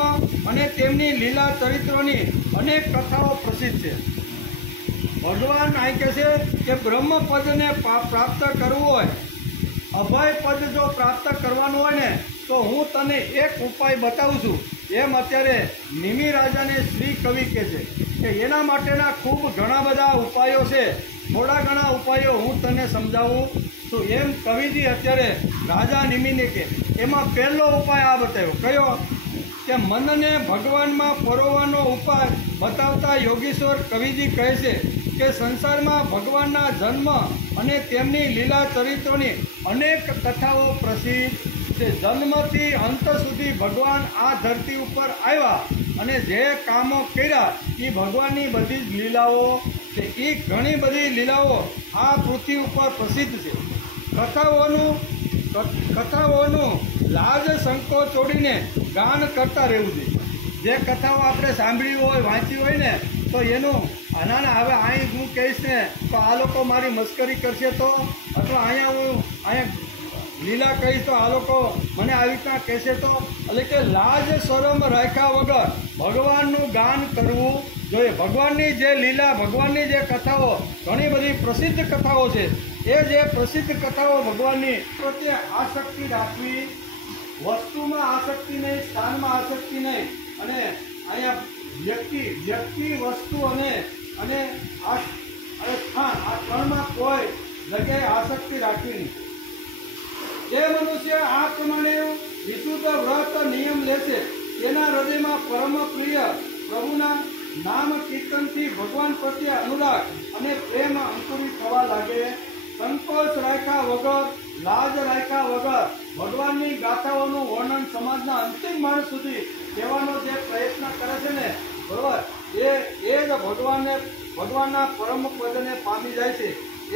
અને તેમની લીલા ચરિત્રોની અનેક કથાઓ પ્રસિદ્ધ છે. ભગવાન આ કહે છે કે બ્રહ્મ પદને પ્રાપ્ત કરવું હોય, અભય પદ જો પ્રાપ્ત કરવાનું હોય ને તો હું તને એક ઉપાય બતાવું છું એમ અત્યારે નિમિ રાજાને શ્રી કવિ કહે છે કે એના માટેના ખૂબ ઘણા બધા ઉપાયો છે. થોડા ઘણા ઉપાયો હું તને સમજાવું છું એમ કવિજી અત્યારે રાજા નિમિને કે. એમાં પહેલો ઉપાય આ બતાવ્યો. કયો? કે મનને ભગવાનમાં પરોવાનો ઉપાય બતાવતા યોગેશ્વર કવિજી કહે છે કે સંસારમાં ભગવાનના જન્મ અને તેમની લીલા ચરિત્રોની અનેક કથાઓ પ્રસિદ્ધ છે. જન્મથી અંત સુધી ભગવાન આ ધરતી ઉપર આવ્યા અને જે કામો કર્યા એ ભગવાનની બધી જ લીલાઓ છે. એ ઘણી બધી લીલાઓ આ પૃથ્વી ઉપર પ્રસિદ્ધ છે. કથાઓનું લાજ સંકો છોડીને ગાન કરતા રહેવું જોઈએ. જે કથાઓ આપણે સાંભળી હોય, વાંચી હોય ને તો એનું હવે અહીં હું કહીશ ને તો આ લોકો મારી મસ્કરી કરશે તો, અથવા અહીંયા લીલા કહીશ તો આ લોકો મને આવી રીતના કહેશે તો, એટલે કે લાજ શરમ રાખ્યા વગર ભગવાનનું ગાન કરવું જોઈએ. ભગવાનની જે લીલા, ભગવાનની જે કથાઓ, ઘણી બધી પ્રસિદ્ધ કથાઓ છે, એ જે પ્રસિદ્ધ કથાઓ ભગવાનની પ્રત્યે આસક્તિ રાખવી, વસ્તુમાં આસક્તિ નહીં, સ્થાનમાં આસક્તિ નહીં, અને અહીંયા વ્યક્તિ, વસ્તુ અને સ્થાન, આ ત્રણમાં કોઈ જગ્યાએ આસક્તિ રાખવી નહીં. જે મનુષ્ય આ પ્રમાણે વિશુદ્ધ વ્રત નિયમ લેશે તેના હૃદયમાં પરમ પ્રિય પ્રભુના નામ કીર્તનથી ભગવાન પ્રત્યે અનુરાગ અને પ્રેમ અંકુરિત થવા લાગે। સંકોચ રાખ્યા વગર, લાજ રાખ્યા વગર ભગવાનની ગાથાઓનું વર્ણન સમાજના અંતિમ માણસ સુધી કહેવાનો જે પ્રયત્ન કરે છે ને, બરોબર, એ જ ભગવાનના પરમ પદને પામી જાય છે।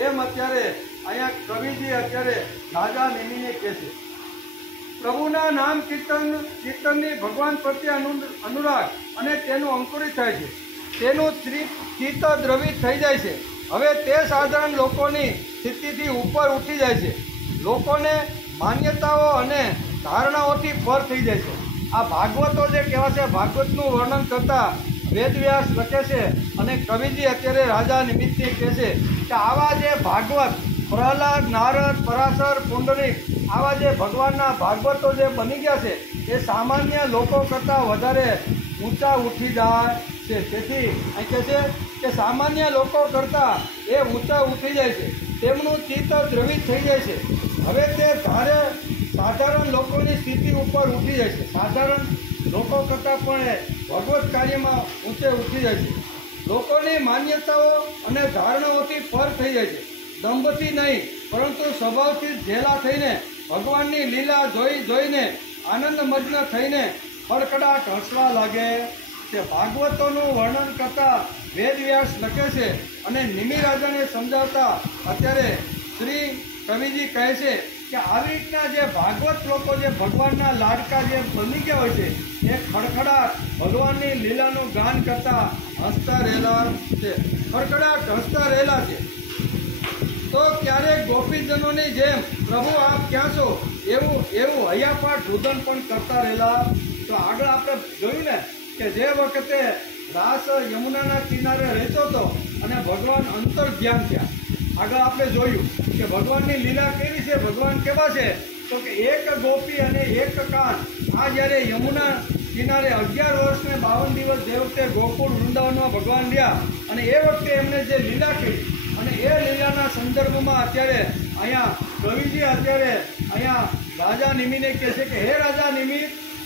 એમ અત્યારે અહીંયા કવિજી અત્યારે રાજા નિમિને કહે છે, પ્રભુના નામ કીર્તનની ભગવાન પ્રત્યે અનુરાગ અને તેનું અંકુરિત થાય છે, તેનું ચિત્ત દ્રવિત થઈ જાય છે। હવે તે સાધારણ લોકોની સ્થિતિથી ઉપર ઉઠી જાય છે, લોકોને માન્યતાઓ અને ધારણાઓથી પર થઈ જાય છે। આ ભાગવતો જે કહેવાય છે, ભાગવતનું વર્ણન કરતા વેદવ્યાસ લખે છે અને કવિજી અત્યારે રાજા નિમિત્તે કહે છે કે આવા જે ભાગવત પ્રહલાદ, નારદ, પરાશર, પુંડરીક આવા જે ભગવાનના ભાગવતો જે બની ગયા છે એ સામાન્ય લોકો કરતાં વધારે ઊંચા ઉઠી જાય છે। તેથી અહીં કહે છે કે સામાન્ય લોકો કરતાં એ ઊંચા ઉઠી જાય છે, તેમનું ચિત્ત દ્રવિત થઈ જાય છે। હવે તે સાધારણ લોકોની સ્થિતિ ઉપર ઉઠી જાય છે, સાધારણ લોકો કરતાં પણ એ ભગવત કાર્યમાં ઊંચે ઉઠી જાય છે, લોકોની માન્યતાઓ અને ધારણાઓથી પર થઈ જાય છે, દંભથી નહીં પરંતુ સ્વભાવથી ઝેલા થઈને ભગવાનની લીલા જોઈને આનંદમગ્ન થઈને ખડખડાટ હસવા લાગે છે। ભાગવતોનું વર્ણન કરતા વેદવ્યાસ લખે છે અને નિમિ રાજાને સમજાવતા અત્યારે શ્રી કવિજી કહે છે કે આવી રીતના જે ભાગવત લોકો જે ભગવાનના લાડકા જે બની ગયા હોય છે એ ખડખડાટ ભગવાનની લીલાનું ગાન કરતા હસતા રહેલા છે, ખડખડાટ હસતા રહેલા છે। તો ક્યારેક ગોપીજનોની જેમ પ્રભુ આપ ક્યાં છો એવું હૈયાપાટ રુદન પણ કરતા રહેલા। તો આગળ આપણે જોયું ને કે જે વખતે રાસ યમુનાના કિનારે રહેતો હતો અને ભગવાન અંતર ધ્યાન થયા, આગળ આપણે જોયું કે ભગવાનની લીલા કેવી છે, ભગવાન કેવા છે, તો કે એક ગોપી અને એક કાન આ જ્યારે યમુના કિનારે 11 વર્ષ ને 52 દિવસ જે વખતે ગોકુળ વૃંદાવનમાં ભગવાન રહ્યા અને એ વખતે એમને જે લીલા કરી અને એ લીલાના સંદર્ભમાં અત્યારે અહીંયા કવિજી અત્યારે અહીંયા રાજા નિમિને કહે છે કે હે રાજા નિમિ,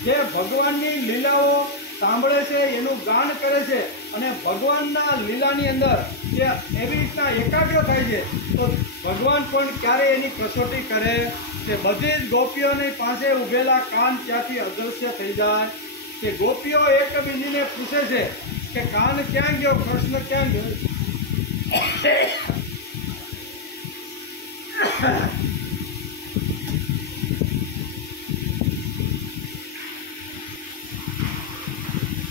જે ભગવાનની લીલાઓ સાંભળે છે એનું ગાન કરે છે અને ભગવાનના લીલાની અંદર જે એવી રીતના એકાગ્ર થાય છે તો ભગવાન પણ ક્યારે એની કસોટી કરે કે બધી જ ગોપીઓની પાસે ઊભેલા કાન ત્યાંથી અદૃશ્ય થઈ જાય કે ગોપીઓ એકબીજીને પૂછે છે કે કાન ક્યાં ગયો, કૃષ્ણ ક્યાં ગયો।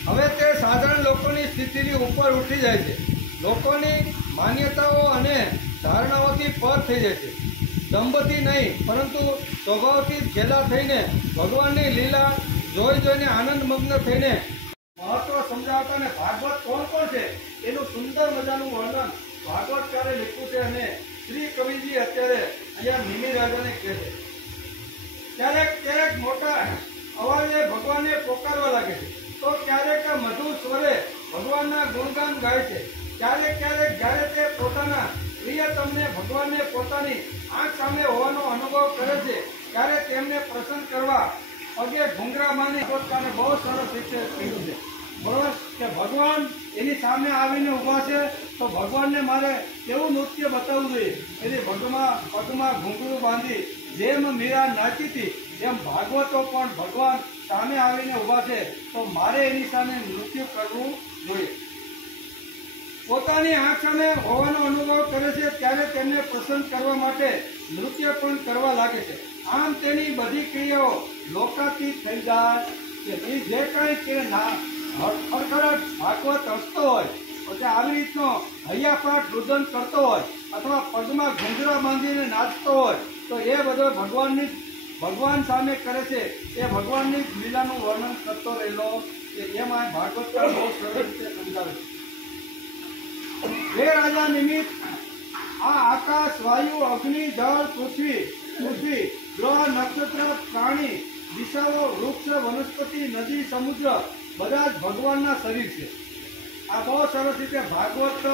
હવે તે સાધારણ લોકોની સ્થિતિથી ઉપર ઉઠી જાય છે, લોકોની માન્યતાઓ અને ધારણાઓથી પર થઈ જાય છે, દંભથી નહીં પરંતુ સ્વભાવથી ઘેલા થઈને ભગવાનની લીલા જોઈને આનંદમગ્ન થઈને મહત્વ સમજાવતા અને ભાગવત કોણ છે એનું સુંદર મજાનું વર્ણન ભાગવતકારે લખ્યું છે અને શ્રી કવિજી અત્યારે અહીંયા નિમિ રાજાને કહે છે। ક્યારેક મોટા અવાજે ભગવાનને પોકારવા લાગે છે, તો ક્યારેક મધુર સ્વરે ભગવાનના ગુણગાન ગાય છે, ક્યારેક જ્યારે તે પોતાના પ્રિયતમને ભગવાનને પોતાની આંખ સામે હોવાનો અનુભવ કરે છે ત્યારે તેમને પ્રસન્ન કરવા પગે ઘૂંઘરા માની પોતાને બહુ સરસ રીતે કહ્યું છે, બરોબર, કે ભગવાન એની સામે આવીને ઊભા છે તો ભગવાનને મારે કેવું નૃત્ય બતાવવું જોઈએ, એની પગમાં ઘૂંઘરું બાંધી જેમ મીરા નાચી હતી એમ ભાગવતો પણ ભગવાન સામે આવીને ઊભા છે તો મારે એની સામે નૃત્ય કરવું જોઈએ। પોતાની આંખ સામે હોવાનો અનુભવ કરે છે ત્યારે તેમને પ્રસન્ન કરવા માટે નૃત્ય પણ કરવા લાગે છે। આમ તેની બધી ક્રિયાઓ લોકાતીત થઈ જાય છે। એ જે કાંઈ કે ખડખડાટ ભાગવત હસતો હોય પછી આવી રીતનો હૈયાપાટ રુદન કરતો હોય અથવા પગમાં ઘૂંઘરા બાંધીને નાચતો હોય તો એ બધો ભગવાન સામે કરે છે, એ ભગવાનની લીલાનું વર્ણન કરતો રહેલો કે એમાં ભાગવતકાર બહુ સરળ રીતે સમજાવે છે। હે રાજા નિમિત્ત, આ આકાશ, વાયુ, અગ્નિ, જળ, પૃથ્વી, ગ્રહ, નક્ષત્ર, પ્રાણી, દિશાઓ, વૃક્ષ, વનસ્પતિ, નદી, સમુદ્ર બધા જ ભગવાનના શરીર છે। આ બહુ સરસ રીતે ભાગવત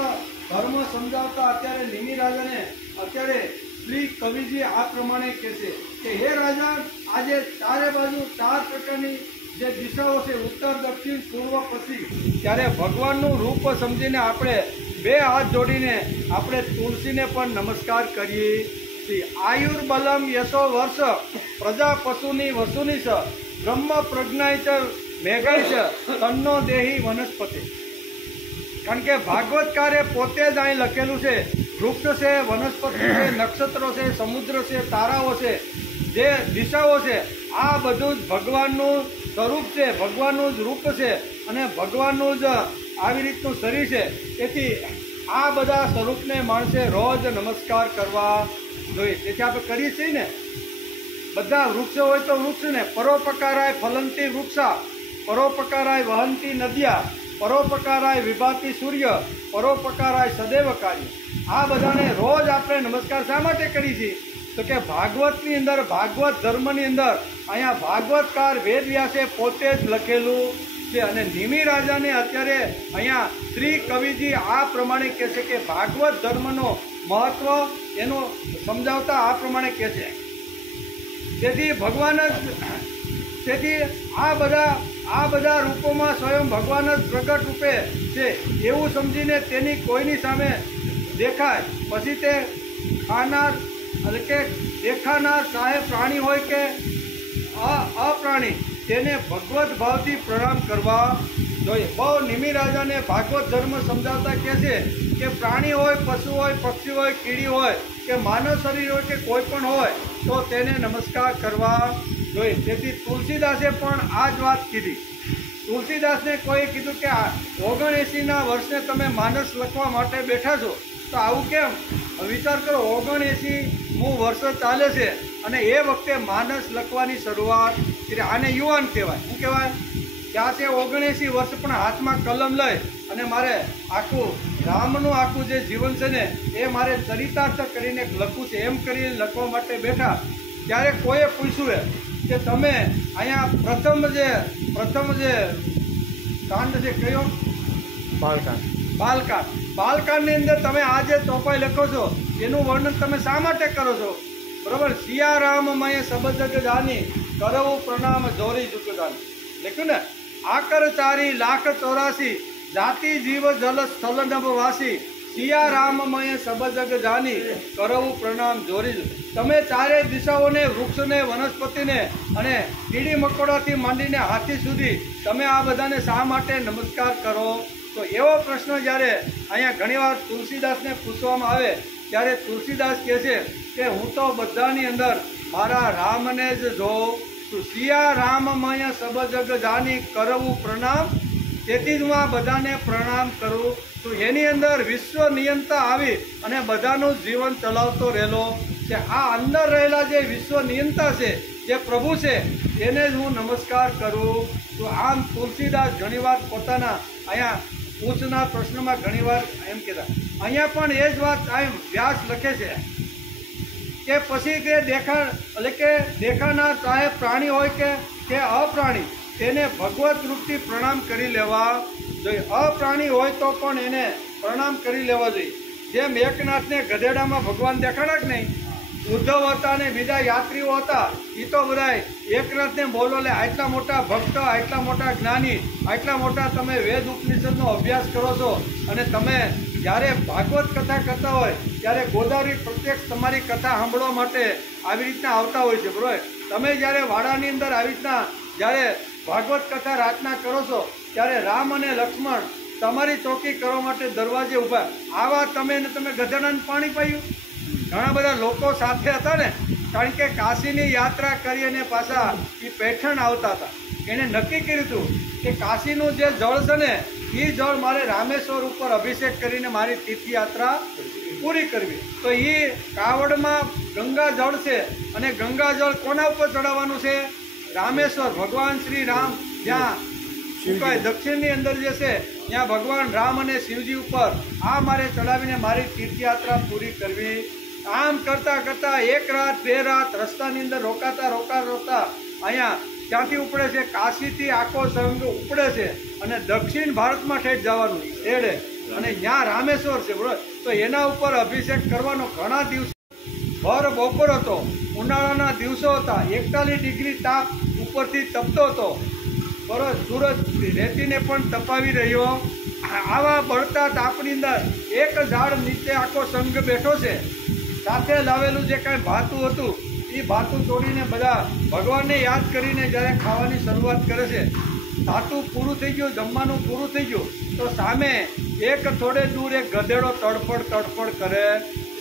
ધર્મ સમજાવતા અત્યારે નિમિ રાજાને અત્યારે શ્રી કવિજી આ પ્રમાણે કહે છે કે હે રાજા, આજે ચારે બાજુ 4 પ્રકારની જે દિશાઓ છે ઉત્તર, દક્ષિણ, પૂર્વ, પશ્ચિમ, ત્યારે ભગવાનનું રૂપ સમજીને આપણે બે હાથ જોડીને આપણે તુલસીને પણ નમસ્કાર કરીએ છીએ. આયુર્બલમ યશો વર્ષ પ્રજા પશુની વસુની સ બ્રહ્મ પ્રજ્ઞાય ચ મેઘાય ચ તન્નો દેહી વનસ્પતિ. કારણ કે ભાગવતકારે પોતે જ અહીં લખેલું છે. વૃક્ષ છે, વનસ્પતિ છે, નક્ષત્રો છે, સમુદ્ર છે, તારાઓ છે, જે દિશાઓ છે, આ બધું જ ભગવાનનું સ્વરૂપ છે, ભગવાનનું જ રૂપ છે અને ભગવાનનું જ આવી રીતનું શરીર છે. તેથી આ બધા સ્વરૂપને માણસે રોજ નમસ્કાર કરવા જોઈએ. તેથી આપણે કરીએ છીએ ને. બધા વૃક્ષો હોય તો વૃક્ષને પરોપકારાય ફલંતી વૃક્ષા, પરોપકારાય વહંતી નદ્યા, પરોપકારાય વિભાતી સૂર્ય, પરોપકારાય સદૈવ કાર્ય. આ બધાને રોજ આપણે નમસ્કાર શા માટે કરીએ છીએ? તો કે ભાગવતની અંદર, ભાગવત ધર્મની અંદર અહીંયા ભાગવતકાર વેદવ્યાસે પોતે જ લખેલું છે. અને નિમિ રાજાને અત્યારે અહીંયા શ્રી કવિજી આ પ્રમાણે કહે છે કે ભાગવત ધર્મનો મહત્વ એનો સમજાવતા આ પ્રમાણે કહે છે. તેથી ભગવાન જ, તેથી આ બધા રૂપોમાં સ્વયં ભગવાન જ પ્રગટ રૂપે છે એવું સમજીને તેની કોઈની સામે દેખાય પછી તે ખાનાર એટલે કે દેખાનાર ચાહે પ્રાણી હોય કે અપ્રાણી તેને ભગવત ભાવથી પ્રણામ કરવા જોઈએ. બહુ નિમિ રાજાને ભાગવત ધર્મ સમજાવતા કહે છે કે પ્રાણી હોય, પશુ હોય, પક્ષી હોય, કીડી હોય કે માનવ શરીર હોય કે કોઈ પણ હોય તો તેને નમસ્કાર કરવા જોઈએ. તેથી તુલસીદાસે પણ આ જ વાત કીધી. તુલસીદાસને કોઈ કીધું કે 79ના વર્ષને તમે માનસ લખવા માટે બેઠા છો તો આવું કેમ? વિચાર કરો, 79મું વર્ષ ચાલે છે અને એ વખતે માનસ લખવાની શરૂઆત કરી. આને યુવાન કહેવાય. શું કહેવાય? ત્યાં છે 79 વર્ષ પણ હાથમાં કલમ લઈ અને મારે આખું રામનું આખું જે જીવન છે ને એ મારે ચરિતાર્થ કરીને લખવું છે એમ કરીને લખવા માટે બેઠા. ત્યારે કોઈએ પૂછ્યું કે તમે અહીંયા પ્રથમ જે કાંડ છે કયો? બાલકાંડની અંદર તમે આ જે ચોપાઈ લખો છો એનું વર્ણન તમે શા માટે કરો છો? બરોબર. સિયારામ મય સબ જગ જાની, કરવું પ્રણામ જોરી જુગ જાની. લખ્યું ને? આકર 4,84,00,000 જાતિ જીવ જલ સ્થલ નભ વાસી, સિયારામમય સબ જગ જાની, કરવું પ્રણામ જોરી જુગ. તમે ચારે દિશાઓને, વૃક્ષને, વનસ્પતિને અને કીડી મકોડાથી માંડીને હાથી સુધી તમે આ બધાને શા માટે નમસ્કાર કરો? તો એવો પ્રશ્ન જ્યારે અહીંયા ઘણીવાર તુલસીદાસને પૂછવામાં આવે ત્યારે તુલસીદાસ કહે છે કે હું તો બધાની અંદર મારા રામને જ જોઉં છું. સિયા રામમય સબ જગ જાની, કરવું પ્રણામ. તેથી જ હું આ બધાને પ્રણામ કરું છું. એની અંદર વિશ્વ નિયંતા આવી અને બધાનું જીવન ચલાવતો રહેલો છે. આ અંદર રહેલા જે વિશ્વ નિયંતા છે, જે પ્રભુ છે, એને જ હું નમસ્કાર કરું છું. આમ તુલસીદાસ ઘણીવાર પોતાના અહીંયા પૂછના પ્રશ્નમાં ઘણીવાર એમ કહેતા. અહીંયા પણ એ જ વાત એમ વ્યાસ લખે છે કે પછી કે દેખાનાર ચાહે પ્રાણી હોય કે અપ્રાણી તેને ભગવત રૂપથી પ્રણામ કરી લેવા જોઈએ. અપ્રાણી હોય તો પણ એને પ્રણામ કરી લેવા જોઈએ. જેમ એકનાથને ગધેડામાં ભગવાન દેખાડા કે નહીં? ઉદ્ધવ હતા અને બીજા યાત્રીઓ હતા, એ તો બધા એકનાથને બોલો લે, આટલા મોટા ભક્ત, આટલા મોટા જ્ઞાની, આટલા મોટા તમે વેદ ઉપનિષદનો અભ્યાસ કરો છો અને તમે જ્યારે ભાગવત કથા કરતા હોય ત્યારે ગોદાવરી પ્રત્યક્ષ તમારી કથા સાંભળવા માટે આવી રીતના આવતા હોય છે. બરોબર. તમે જ્યારે વાડાની અંદર આવી રીતના જ્યારે ભાગવત કથા રાતના કરો છો ત્યારે રામ અને લક્ષ્મણ તમારી ચોકી કરવા માટે દરવાજે ઊભા. આવા તમે ગધેડાને પાણી પાયું? ઘણા બધા લોકો સાથે હતા ને, કારણ કે કાશીની યાત્રા કરી અને પાછા એ પેઠણ આવતા હતા. એણે નક્કી કર્યું હતું કે કાશીનું જે જળ છે ને એ જળ મારે રામેશ્વર ઉપર અભિષેક કરીને મારી તીર્થયાત્રા પૂરી કરવી. તો એ કાવડમાં ગંગા જળ છે અને ગંગા જળ કોના ઉપર ચડાવવાનું છે? રામેશ્વર. ભગવાન શ્રી રામ જ્યાં દક્ષિણની અંદર જે છે ત્યાં ભગવાન રામ અને શિવજી ઉપર આ મારે ચડાવીને મારી તીર્થયાત્રા પૂરી કરવી. આમ કરતાં કરતાં 1 રાત 2 રાત રસ્તાની અંદર રોકાતા અહીંયા ક્યાંથી ઉપડે છે? કાશીથી આખો સંઘ ઉપડે છે અને દક્ષિણ ભારતમાં ઠેઠ જવાનું છેડે અને ત્યાં રામેશ્વર છે. બરોબર. તો એના ઉપર અભિષેક કરવાનો ઘણા દિવસો, ભર બપોર હતો, ઉનાળાના દિવસો હતા, 41 ડિગ્રી તાપ ઉપરથી તપતો હતો. બરોબર, સૂરજ રેતીને પણ તપાવી રહ્યો। આવા બળતા તાપની અંદર એક ઝાડ નીચે આખો સંઘ બેઠો છે। સાથે લાવેલું જે કાંઈ ભાતું હતું એ ભાતું તોડીને બધા ભગવાનને યાદ કરીને જ્યારે ખાવાની શરૂઆત કરે છે, ભાતું પૂરું થઈ ગયું, જમવાનું પૂરું થઈ ગયું, તો સામે એક થોડે દૂર એક ગધેડો તડફડ કરે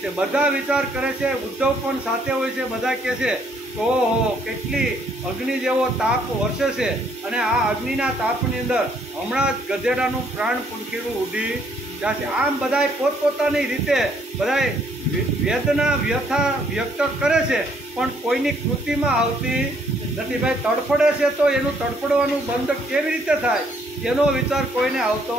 છે। બધા વિચાર કરે છે, ઉદ્ધવ પણ સાથે હોય છે, બધા કહે છે ઓહો કેટલી અગ્નિ જેવો તાપ વરસે છે અને આ અગ્નિના તાપની અંદર હમણાં જ ગધેડાનું પ્રાણ પૂંખીરું ઉડી જશે। આમ બધાય પોતપોતાની રીતે બધાય વેદના વ્યથા વ્યક્ત કરે છે, પણ કોઈની કૃતિમાં આવતી નથી। ભાઈ તડફડે છે તો એનું તડફડવાનું બંધ કેવી રીતે થાય એનો વિચાર કોઈને આવતો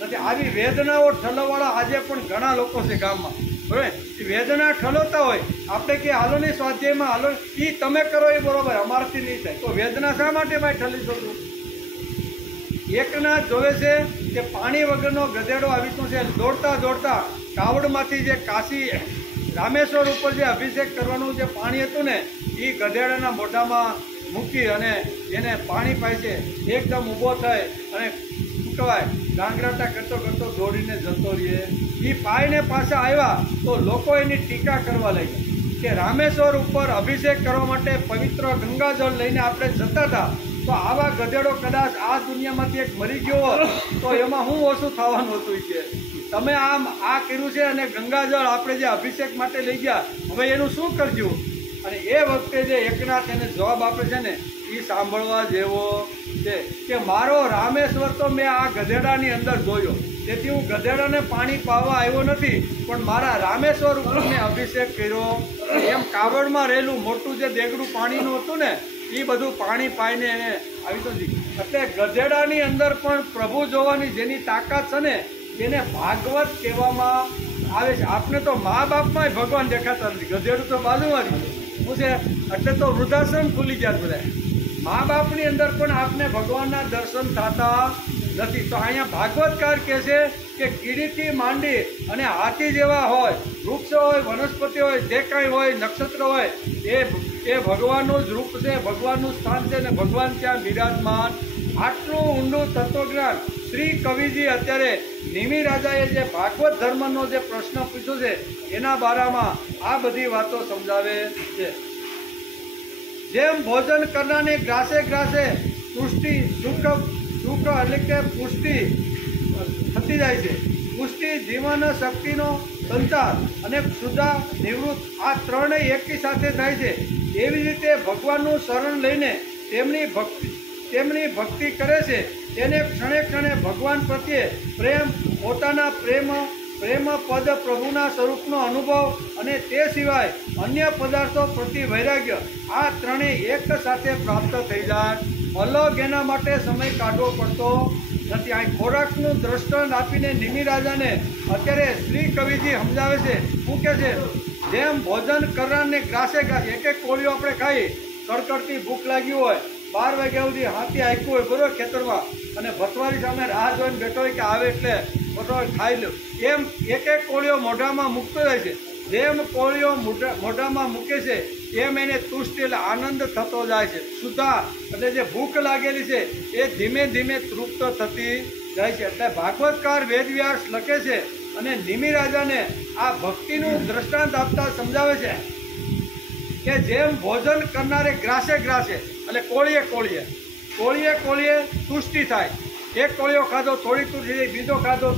નથી। આવી વેદનાઓ ઠલવવાળા આજે પણ ઘણા લોકો છે ગામમાં, બરાબર? વેદના ઠલવતા હોય, આપણે કે હાલોની સ્વાધ્યાયમાં હાલો, એ તમે કરો એ બરોબર, અમારાથી નહીં થાય, તો વેદના શા માટે ભાઈ ઠલી શકું? એકના જોવે છે કે પાણી વગરનો ગધેડો આવી છે, દોડતા કાવડમાંથી જે કાશી રામેશ્વર ઉપર જે અભિષેક કરવાનું જે પાણી હતું ને એ ગધેડાના મોઢામાં મૂકી અને એને પાણી પાય છે। એકદમ ઊભો થાય અને શું કહેવાય ગાંગરાટા કરતો દોડીને જતો રહીએ। એ પાઈને પાછા આવ્યા તો લોકો એની ટીકા કરવા લાગ્યા કે રામેશ્વર ઉપર અભિષેક કરવા માટે પવિત્ર ગંગાજળ લઈને આપણે જતા હતા, તો આવા ગધેડો કદાચ આ દુનિયામાંથી એક મરી ગયો હોત તો એમાં શું ઓછું થવાનું હતું કે તમે આમ આ કર્યું છે અને ગંગાજળ આપણે જે અભિષેક માટે લઈ ગયા, હવે એનું શું કરજો? અને એ વખતે જે એકનાથ એને જવાબ આપે છે ને એ સાંભળવા જેવો છે કે મારો રામેશ્વર તો મેં આ ગધેડાની અંદર જોયો, તેથી હું ગધેડાને પાણી પાવા આવ્યો નથી, પણ મારા રામેશ્વર ઉપર મેં અભિષેક કર્યો। એમ કાવડમાં રહેલું મોટું જે દેગડું પાણીનું હતું ને એ બધું પાણી પાઈને એને આવી તો એટલે ગધેડાની અંદર પણ પ્રભુ જોવાની જેની તાકાત છે ને એને ભાગવત કહેવામાં આવે છે। આપને તો મા બાપમાં ભગવાન દેખાતા નથી, ગધેડું તો બાજુમાં શું છે, એટલે તો વૃદ્ધાશ્રમ ખુલી ગયા બધા। મા બાપની અંદર પણ આપને ભગવાનના દર્શન થતા નથી। તો અહીંયા ભાગવતકાર કહે છે કે કીડીથી માંડી અને હાથી જેવા હોય, વૃક્ષ હોય, વનસ્પતિ હોય, જે કાંઈ હોય, નક્ષત્ર હોય, એ ભગવાનનું જ રૂપ છે, ભગવાનનું સ્થાન છે ને ભગવાન ત્યાં બિરાજમાન। આટલું ઊંડું તત્વજ્ઞાન શ્રી કવિજી અત્યારે નિમિ રાજાએ જે ભાગવત ધર્મનો જે પ્રશ્ન પૂછ્યો છે એના બારામાં આ બધી વાતો સમજાવે છે। જેમ ભોજન કરનારને ગ્રાસે પુષ્ટિ સુખ એટલે કે પુષ્ટિ થતી જાય છે, પુષ્ટિ જીવન શક્તિનો સંચાર અને ક્ષુધા નિવૃત્ત આ ત્રણેય એકી સાથે થાય છે, એવી રીતે ભગવાનનું શરણ લઈને તેમની ભક્તિ કરે છે તેને ક્ષણે ભગવાન પ્રત્યે પ્રેમ, પોતાના પ્રેમ પદ પ્રભુના સ્વરૂપનો અનુભવ અને તે સિવાય અન્ય પદાર્થો પ્રતિ વૈરાગ્ય આ ત્રણેય એક સાથે પ્રાપ્ત થઈ જાય। અલગ એના માટે સમય કાઢવો પડતો નથી। આ ખોરાકનું દ્રષ્ટાંત આપીને નિમિ રાજાને અત્યારે શ્રી કવિજી સમજાવે છે, શું કહે છે? જેમ ભોજન કરનારને ગ્રાસે એક કોળીઓ આપણે ખાઈ, કડકડતી ભૂખ લાગી હોય, 12 વાગ્યા સુધી હાથી આંક્યું હોય બરોબર ખેતરમાં અને ભથવારી સામે રાહ જોઈને બેઠો હોય કે આવે એટલે ભથવારી ખાઈ લો, એમ એક કોળીઓ મોઢામાં મૂકતો જાય છે। જેમ કોળીઓ મોઢામાં મૂકે છે એમ એને તુષ્ટિ એટલે આનંદ થતો જાય છે, સુધા એટલે જે ભૂખ લાગેલી છે એ ધીમે ધીમે તૃપ્ત થતી જાય છે। એટલે ભાગવતકાર વેદવ્યાસ લખે છે અને નિમિ રાજાને આ ભક્તિનું દ્રષ્ટાંત આપતા સમજાવે છે કે જેમ ભોજન કરનારે ગ્રાસે એટલે કોળીએ તુષ્ટિ થાય, એક કોળિયો ખાધો થોડી તુષ્ટિ થઈ, બીજો ખાધો,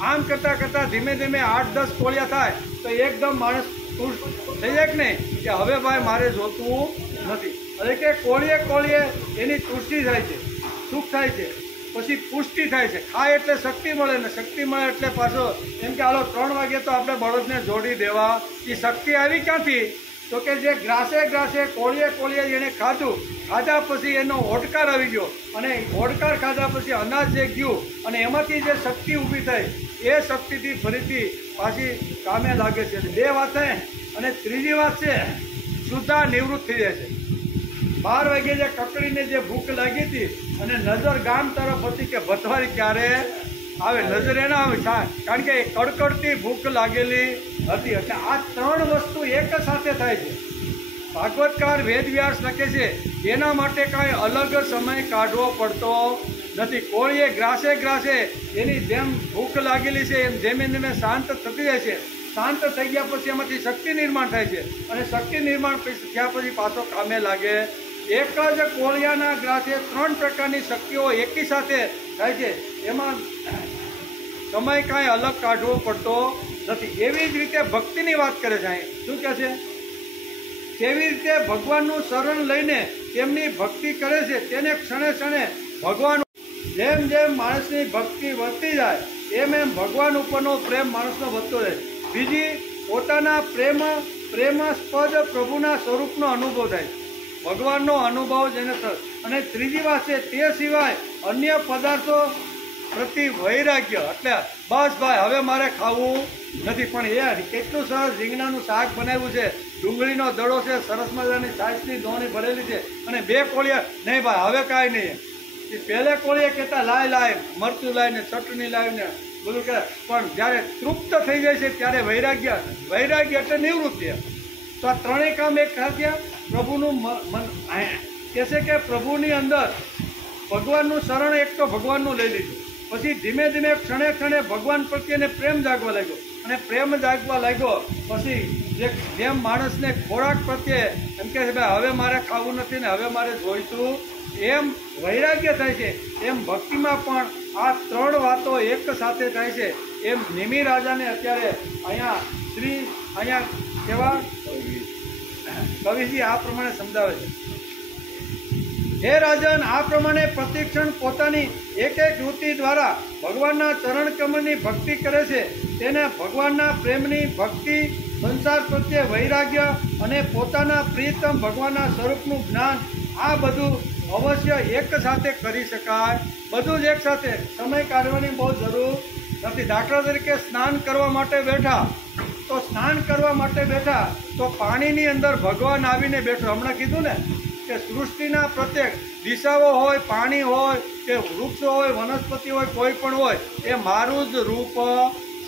આમ કરતાં ધીમે 8-10 કોળિયા થાય તો એકદમ માણસ તુષ્ટ થઈ જાય કે નહીં કે હવે ભાઈ મારે જોતું નથી, એટલે કે કોળીએ એની તુષ્ટિ થાય છે, સુખ થાય છે, પછી પુષ્ટિ થાય છે, ખાય એટલે શક્તિ મળે ને શક્તિ મળે એટલે પાછો એમ કે હાલો 3 વાગે તો આપણે બળદને જોડી દેવા। એ શક્તિ આવી ક્યાંથી? તો કે જે ગ્રાસે કોળીએ જેને ખાધા પછી એનો ઓડકાર આવી ગયો અને ઓડકાર ખાધા પછી અનાજ જે ગયું અને એમાંથી જે શક્તિ ઊભી થઈ એ શક્તિથી ફરીથી પાછી કામે લાગે છે। 2 વાત છે અને ત્રીજી વાત છે સુધા નિવૃત્ત થઈ જાય છે। 12 વાગે જે કકડીને જે ભૂખ લાગી હતી અને નજર ગામ તરફ હતી કે ભથવારી ક્યારે આવે, નજર એના આવે કારણ કે કડકડતી ભૂખ લાગેલી હતી। એટલે આ 3 વસ્તુ એક સાથે થાય છે ભાગવતકાર વેદવ્યાસ લખે છે એના માટે કાંઈ અલગ સમય કાઢવો પડતો નથી. કોળીએ ગ્રાસે ગ્રાસે એની જેમ ભૂખ લાગેલી છે એમ ધીમે ધીમે શાંત થતી જાય છે. શાંત થઈ ગયા પછી એમાંથી શક્તિ નિર્માણ થાય છે અને શક્તિ નિર્માણ થયા પછી પાછો કામે લાગે. એક જ કોળિયાના ગ્રાસે 3 પ્રકારની શક્તિઓ એકી સાથે થાય છે. એમાં સમય કાંઈ અલગ કાઢવો પડતો નથી. એવી જ રીતે ભક્તિની વાત કરે છે. અહીં શું કહે છે? કેવી રીતે ભગવાનનું શરણ લઈને તેમની ભક્તિ કરે છે તેને ક્ષણે ક્ષણે ભગવાન, જેમ જેમ માણસની ભક્તિ વધતી જાય એમ ભગવાન ઉપરનો પ્રેમ માણસનો વધતો જાય. બીજી, પોતાના પ્રેમાસ્પદ પ્રભુના સ્વરૂપનો અનુભવ થાય, ભગવાનનો અનુભવ જેને થાય. અને ત્રીજી વાત છે તે સિવાય અન્ય પદાર્થો પ્રતિ વૈરાગ્ય. એટલે બસ ભાઈ હવે મારે ખાવું નથી. પણ એ કેટલું સરસ રીંગણાનું શાક બનાવ્યું છે, ડુંગળીનો દડો છે, સરસ મજાની છાશની દોણી ભરેલી છે અને 2 કોળિયા, નહીં ભાઈ હવે કાંઈ નહીં. એ પહેલે કોળીએ કહેતા લાય મરચું લાવીને ચટણી લાવીને બધું કહે, પણ જ્યારે તૃપ્ત થઈ જાય છે ત્યારે વૈરાગ્ય એટલે નિવૃત્તિ. તો આ 3 કામ એક થયા. પ્રભુનું મન કહે છે કે પ્રભુની અંદર ભગવાનનું શરણ એક તો ભગવાનનું લઈ લીધું, પછી ધીમે ધીમે ક્ષણે ક્ષણે ભગવાન પ્રત્યેને પ્રેમ જાગવા લાગ્યો અને પ્રેમ જાગવા લાગ્યો પછી જેમ માણસને ખોરાક પ્રત્યે એમ કહે છે ભાઈ હવે મારે ખાવું નથી ને હવે મારે જોઈતું, એમ વૈરાગ્ય થાય છે. એમ ભક્તિમાં પણ આ 3 વાતો એક સાથે થાય છે. એમ નિમિ રાજાને અત્યારે અહીંયા કેવા કવિજી આ પ્રમાણે સમજાવે છે. હે રાજન, આ પ્રમાણે પ્રતિક્ષણ પોતાની એક વૃત્તિ દ્વારા ભગવાનના ચરણ કમળની ભક્તિ કરે છે તેને ભગવાનના પ્રેમની ભક્તિ, સંસાર પ્રત્યે વૈરાગ્ય અને પોતાના પ્રિયતમ ભગવાનના સ્વરૂપનું જ્ઞાન, આ બધું અવશ્ય એક સાથે કરી શકાય. બધું જ એક સાથે, સમય કાઢવાની બહુ જરૂર નથી. દાખલા તરીકે સ્નાન કરવા માટે બેઠા તો પાણીની અંદર ભગવાન આવીને બેઠો. હમણાં કીધું ને કે સૃષ્ટિના પ્રત્યેક દિશાઓ હોય, પાણી હોય કે વૃક્ષો હોય, વનસ્પતિ હોય, કોઈ પણ હોય, એ મારું જ રૂપ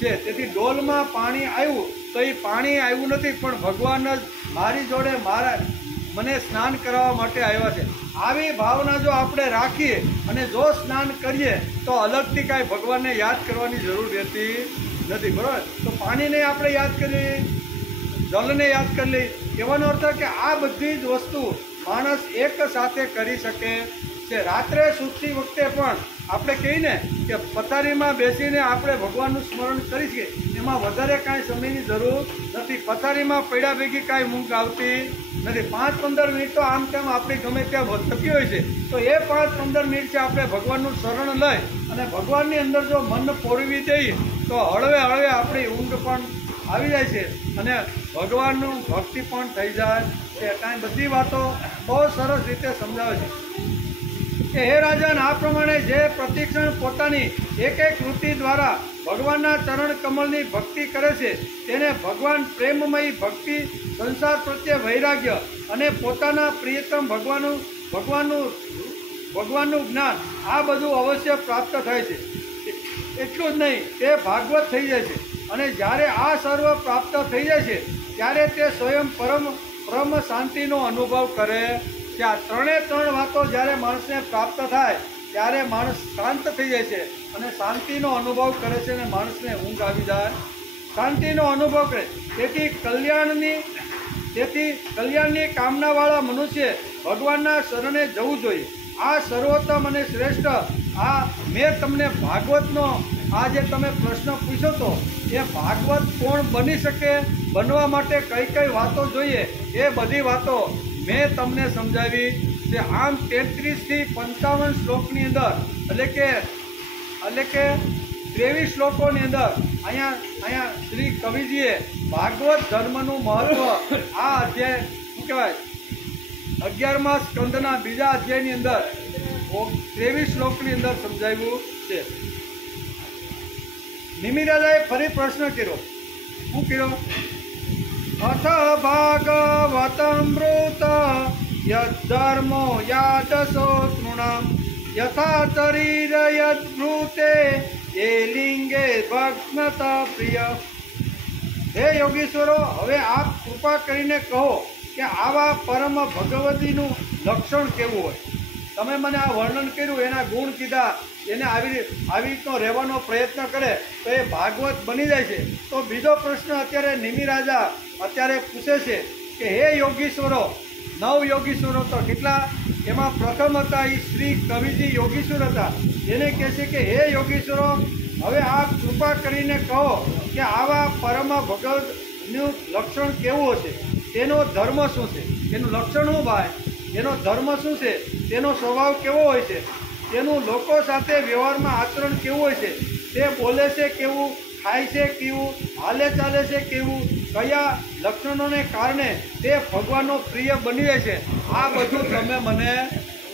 છે. તેથી ડોલમાં પાણી આવ્યું તો એ પાણી આવ્યું નથી, પણ ભગવાન જ મારી જોડે મને સ્નાન કરાવવા માટે આવ્યા છે. આવી ભાવના જો આપણે રાખીએ અને જો સ્નાન કરીએ તો અલગથી કાંઈ ભગવાનને યાદ કરવાની જરૂર રહેતી નથી. બરાબર? તો પાણીને આપણે યાદ કરીએ, જલને યાદ કરી લઈએ. કહેવાનો અર્થ કે આ બધી જ વસ્તુ માણસ એક સાથે કરી શકે છે. રાત્રે સૂતી વખતે પણ આપણે કહીને કે પથારીમાં બેસીને આપણે ભગવાનનું સ્મરણ કરી શકીએ, એમાં વધારે કાંઈ સમયની જરૂર નથી. પથારીમાં પડ્યા ભેગી કાંઈ ઊંઘ આવતી નથી. 5-15 મિનિટ તો આમ તેમ આપણી ગમે ત્યાં થતી હોય છે. તો એ 5-15 મિનિટ છે આપણે ભગવાનનું શરણ લઈ અને ભગવાનની અંદર જો મન પોરવી દઈએ તો હળવે હળવે આપણી ઊંઘ પણ આવી જાય છે અને ભગવાનનું ભક્તિ પણ થઈ જાય છે. કાંઈ બધી વાતો બહુ સરસ રીતે સમજાવે છે કે હે રાજન, આ પ્રમાણે જે પ્રતિક્ષણ પોતાની એક વૃત્તિ દ્વારા ભગવાનના ચરણ કમળની ભક્તિ કરે છે તેને ભગવાન પ્રેમમય ભક્તિ, સંસાર પ્રત્યે વૈરાગ્ય અને પોતાના પ્રિયતમ ભગવાનનું જ્ઞાન, આ બધું અવશ્ય પ્રાપ્ત થાય છે. એટલું જ નહીં, તે ભાગવત થઈ જાય છે અને જ્યારે આ સર્વ પ્રાપ્ત થઈ જાય છે ત્યારે તે સ્વયં પરમ શાંતિનો અનુભવ કરે છે. આ 3 વાતો જ્યારે માણસને પ્રાપ્ત થાય ત્યારે માણસ શાંત થઈ જાય છે અને શાંતિનો અનુભવ કરે છે અને માણસને ઊંઘ આવી જાય, શાંતિનો અનુભવ કરે. તેથી કલ્યાણની કામનાવાળા મનુષ્ય ભગવાનના શરણે જવું જોઈએ. આ સર્વોત્તમ અને શ્રેષ્ઠ મેં તમને ભાગવતનો આ જે તમે પ્રશ્ન પૂછ્યો તો એ ભાગવત કોણ બની શકે, બનવા માટે કઈ કઈ વાતો જોઈએ એ બધી વાતો મેં તમને સમજાવી છે. આમ 33 થી 55 શ્લોકની અંદર એટલે કે 23 શ્લોકોની અંદર અહીંયા શ્રી કવિજીએ ભાગવત ધર્મનું મહત્વ આ અધ્યાય શું કહેવાય 11મા સ્કંદના બીજા અધ્યાયની અંદર 23 શ્લોકની અંદર સમજાવ્યું છે. નિમિ રાજાએ ફરી પ્રશ્ન કર્યો. શું કર્યો? અથ ભાગવતમૃત યદ્ધર્મો યાદસો તૃણામ યથા શરીર યદ્ભૃતે એ લિંગે ભગ્નતા પ્રિય. હે યોગીશ્વરો, હવે આપ કૃપા કરીને કહો કે આવા પરમ ભગવતીનું લક્ષણ કેવું હોય. તમે મને આ વર્ણન કર્યું, એના ગુણ કીધા, એને આવી રીતનો રહેવાનો પ્રયત્ન કરે તો એ ભાગવત બની જાય છે. તો બીજો પ્રશ્ન અત્યારે નિમિ રાજા અત્યારે પૂછે છે કે હે યોગીશ્વરો, 9 યોગીશ્વરો તો કેટલા, એમાં પ્રથમ હતા એ શ્રી કવિજી યોગીશ્વર હતા. એને કહે છે કે હે યોગીશ્વરો, હવે આપ કૃપા કરીને કહો કે આવા પરમ ભગવતનું લક્ષણ કેવું હશે, તેનો ધર્મ શું છે, એનું લક્ષણ શું ભાઈ, એનો ધર્મ શું છે, તેનો સ્વભાવ કેવો હોય છે, તેનું લોકો સાથે વ્યવહારમાં આચરણ કેવું હોય છે, તે બોલે છે કેવું, ખાય છે કેવું, હાલે ચાલે છે કેવું, કયા લક્ષણોને કારણે તે ભગવાનનો પ્રિય બની જાય છે. આ બધું તમે મને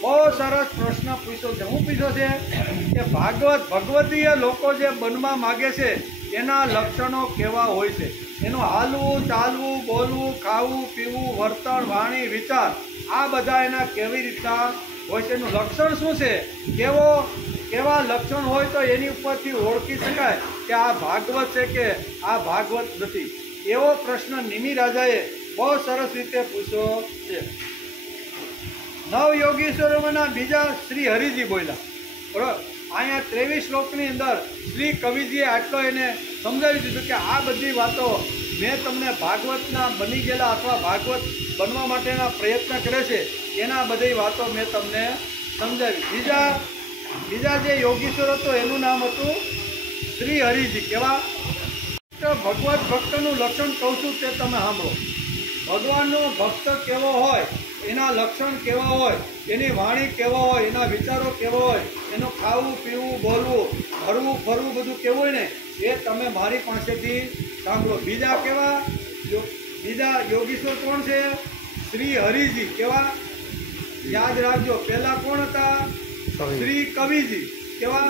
બહુ સરસ પ્રશ્ન પૂછ્યો છે. હું પૂછ્યો છે કે ભગવતીય લોકો જે બનવા માગે છે એના લક્ષણો કેવા હોય છે, એનું હાલવું ચાલવું બોલવું ખાવું પીવું વર્તન વાણી વિચાર આ બધા એના કેવી રીતના હોય છે, એનું લક્ષણ શું છે, કેવા લક્ષણ હોય તો એની ઉપરથી ઓળખી શકાય કે આ ભાગવત છે કે આ ભાગવત નથી. એવો પ્રશ્ન નિમિ રાજાએ બહુ સરસ રીતે પૂછ્યો છે. 9 યોગીશ્વરોમાંના બીજા શ્રી હરિજી બોલ્યા, બરાબર. અહીંયા 23 શ્લોકની અંદર શ્રી કવિજીએ આટલો એને સમજાવી દીધું કે આ બધી વાતો મેં તમને ભાગવતના બની ગયેલા અથવા ભાગવત બનવા માટેના પ્રયત્ન કરે છે એના બધી વાતો મેં તમને સમજાવી. બીજા જે યોગીશ્વર હતો એનું નામ હતું શ્રી હરિજી. કેવા? ભગવત ભક્તનું લક્ષણ કહું છું તે તમે સાંભળો. ભગવાનનો ભક્ત કેવો હોય, એના લક્ષણ કેવા હોય, એની વાણી કેવા હોય, એના વિચારો કેવા હોય, એનું ખાવું પીવું બોલવું હરવું ફરવું બધું કેવું હોય ને એ તમે મારી પાસેથી સાંભળો. બીજા કેવા? બીજા યોગીશ્વર કોણ છે? શ્રી હરિજી. કેવા? યાદ રાખજો. પહેલા કોણ હતા? શ્રી કવિજી. કેવા?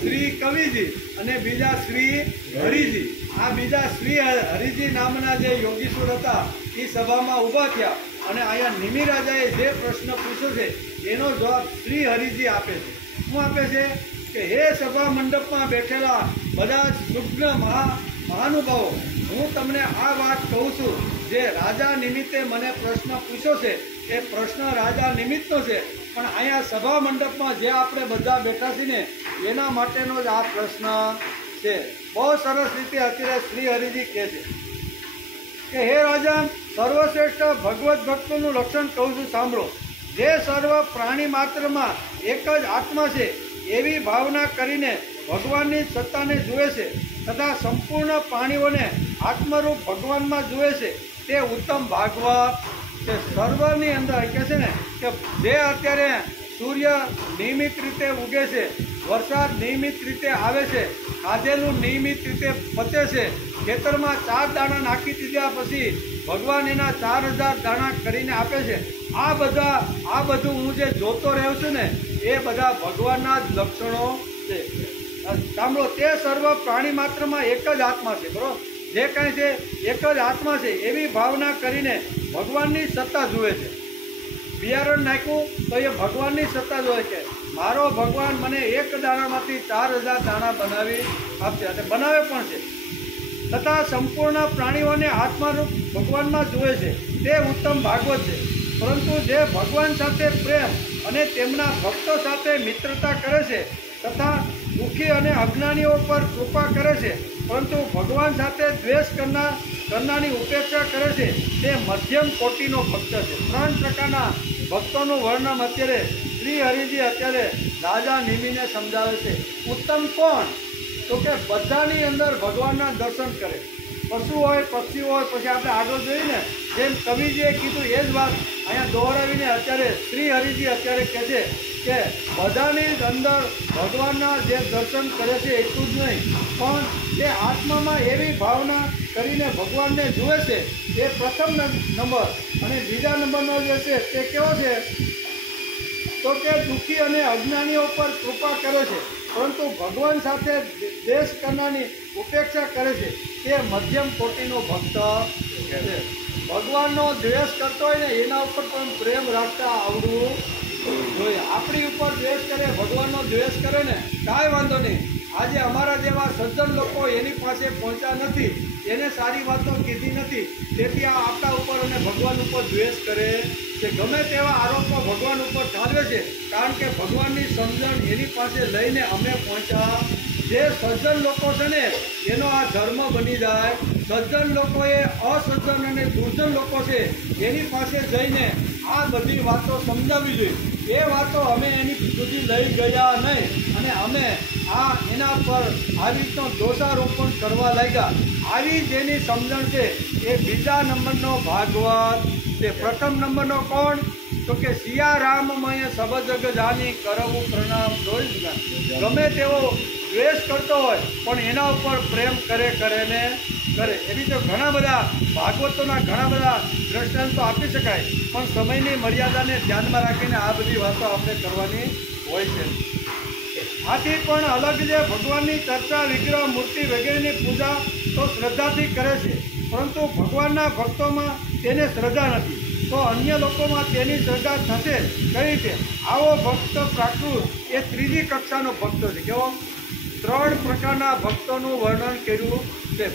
શ્રી કવિજી. અને બીજા શ્રી હરિજી. આ બીજા શ્રી હરિજી નામના જે યોગીશ્વર હતા એ સભામાં ઊભા થયા અને અહીંયા નિમિ રાજાએ જે પ્રશ્ન પૂછ્યો છે એનો જવાબ શ્રી હરિજી આપે છે. શું આપે છે કે હે સભા મંડપમાં બેઠેલા બધા શુભ્ર મહાનુભાવો, હું તમને આ વાત કહું છું. જે રાજા નિમિત્તે મને પ્રશ્ન પૂછ્યો છે એ પ્રશ્ન રાજા નિમિત્તનો છે, પણ અહીંયા સભા મંડપમાં જે આપણે બધા બેઠા છીએ ને એના માટેનો જ આ પ્રશ્ન છે. બહુ સરસ રીતે અત્યારે શ્રી હરિજી કહે છે કે હે રાજા, સર્વશ્રેષ્ઠ ભગવત ભક્તોનું લક્ષણ કહું છું સાંભળો. જે સર્વ પ્રાણી માત્રમાં એક જ આત્મા છે એવી ભાવના કરીને ભગવાનની સત્તાને જુએ છે તથા સંપૂર્ણ પ્રાણીઓને આત્મરૂપ ભગવાનમાં જુએ છે તે ઉત્તમ ભાગવત છે. સર્વની અંદર કહે છે ને કે જે અત્યારે સૂર્ય નિયમિત રીતે ઉગે છે, વરસાદ નિયમિત રીતે આવે છે, ખાધેલું નિયમિત રીતે પચે છે, ખેતરમાં 4 દાણા નાખી દીધા પછી ભગવાન એના 4000 દાણા કરીને આપે છે. આ બધું હું જે જોતો રહ્યો છું ને એ બધા ભગવાનના જ લક્ષણો છે. સાંભળો, તે સર્વ પ્રાણી માત્રમાં એક જ આત્મા છે, બરોબર. જે કાંઈ છે એક જ આત્મા છે એવી ભાવના કરીને ભગવાનની સત્તા જુએ છે. બિયારણ નાખ્યું તો એ ભગવાનની સત્તા જુએ છે. મારો ભગવાન મને 1 દાણામાંથી 4000 દાણા બનાવી આપશે અને બનાવે પણ છે. તથા સંપૂર્ણ પ્રાણીઓને આત્મારૂપ ભગવાનમાં જુએ છે તે ઉત્તમ ભાગવત છે. પરંતુ જે ભગવાન સાથે પ્રેમ અને તેમના ભક્તો સાથે મિત્રતા કરે છે તથા દુઃખી અને અજ્ઞાનીઓ પર કૃપા કરે છે પરંતુ ભગવાન સાથે દ્વેષ કરનારની ઉપેક્ષા કરે છે તે મધ્યમ કોટીનો ભક્ત છે. 3 પ્રકારના ભક્તોનું વર્ણન અત્યારે શ્રી હરિજી અત્યારે રાજા નિમિને સમજાવે છે. ઉત્તમ કોણ? તો કે બધાની અંદર ભગવાનના દર્શન કરે. પશુ હોય, પક્ષી હોય, પછી આપણે આગળ જોઈને જેમ કવિજીએ કીધું એ જ વાત અહીંયા દોહરાવીને અત્યારે શ્રી હરિજી અત્યારે કહે છે કે બધાની અંદર ભગવાનના જે દર્શન કરે છે એટલું જ નહીં, પણ તે આત્મામાં એવી ભાવના કરીને ભગવાનને જુએ છે એ પ્રથમ નંબર. અને બીજા નંબરનો જે છે તે કેવો છે? તો કે દુઃખી અને અજ્ઞાનીઓ પર કૃપા કરે છે પરંતુ ભગવાન સાથે દ્વેષ કરનારની ઉપેક્ષા કરે છે તે મધ્યમ કોટીનો ભક્ત છે. ભગવાનનો દ્વેષ કરતો હોય ને એના ઉપર પણ પ્રેમ રાખતા આવડવું જોઈએ. આપણી ઉપર દ્વેષ કરે, ભગવાનનો દ્વેષ કરે ને કાંઈ વાંધો નહીં, આજે અમારા જેવા સજ્જન લોકો એની પાસે પહોંચ્યા નથી, એને સારી વાતો કીધી નથી, તેથી આ આપણા ઉપર અને ભગવાન ઉપર દ્વેષ કરે છે. ગમે તેવા આરોપો ભગવાન ઉપર ઠાલવે છે, કારણ કે ભગવાનની સમજણ એની પાસે લઈને અમે પહોંચ્યા. જે સજ્જન લોકો છે ને એનો આ ધર્મ બની જાય. સજ્જન લોકોએ અસજ્જન અને દુર્જન લોકો છે એની પાસે જઈને આ બધી વાતો સમજાવવી જોઈએ. એ વાતો અમે એની સુધી લઈ ગયા નહીં અને અમે એના પર આવી રીતનો દોષારોપણ કરવા લાગ્યા. આવી જેની સમજણ છે એ બીજા નંબરનો ભાગવત છે. પ્રથમ નંબરનો કોણ? તો કે સિયા રામમય સબ જગ જાની કરવું પ્રણામ દોઈ. ગમે તેવો દ્વેષ કરતો હોય પણ એના ઉપર પ્રેમ કરે ને કરે. એવી તો ઘણા બધા ભાગવતોના ઘણા બધા દ્રષ્ટાંતો આપી શકાય, પણ સમયની મર્યાદાને ધ્યાનમાં રાખીને આ બધી વાતો આપણે કરવાની હોય છે. આથી પણ અલગ જે ભગવાનની ચર્ચા, વિગ્રહ, મૂર્તિ વગેરેની પૂજા તો શ્રદ્ધાથી કરે છે, પરંતુ ભગવાનના ભક્તોમાં તેને શ્રદ્ધા નથી, તો અન્ય લોકોમાં તેની શ્રદ્ધા થશે કઈ રીતે? આવો ભક્ત પ્રાકૃત એ ત્રીજી કક્ષાનો ભક્ત છે. કેવો? 3 પ્રકારના ભક્તોનું વર્ણન કર્યું છે.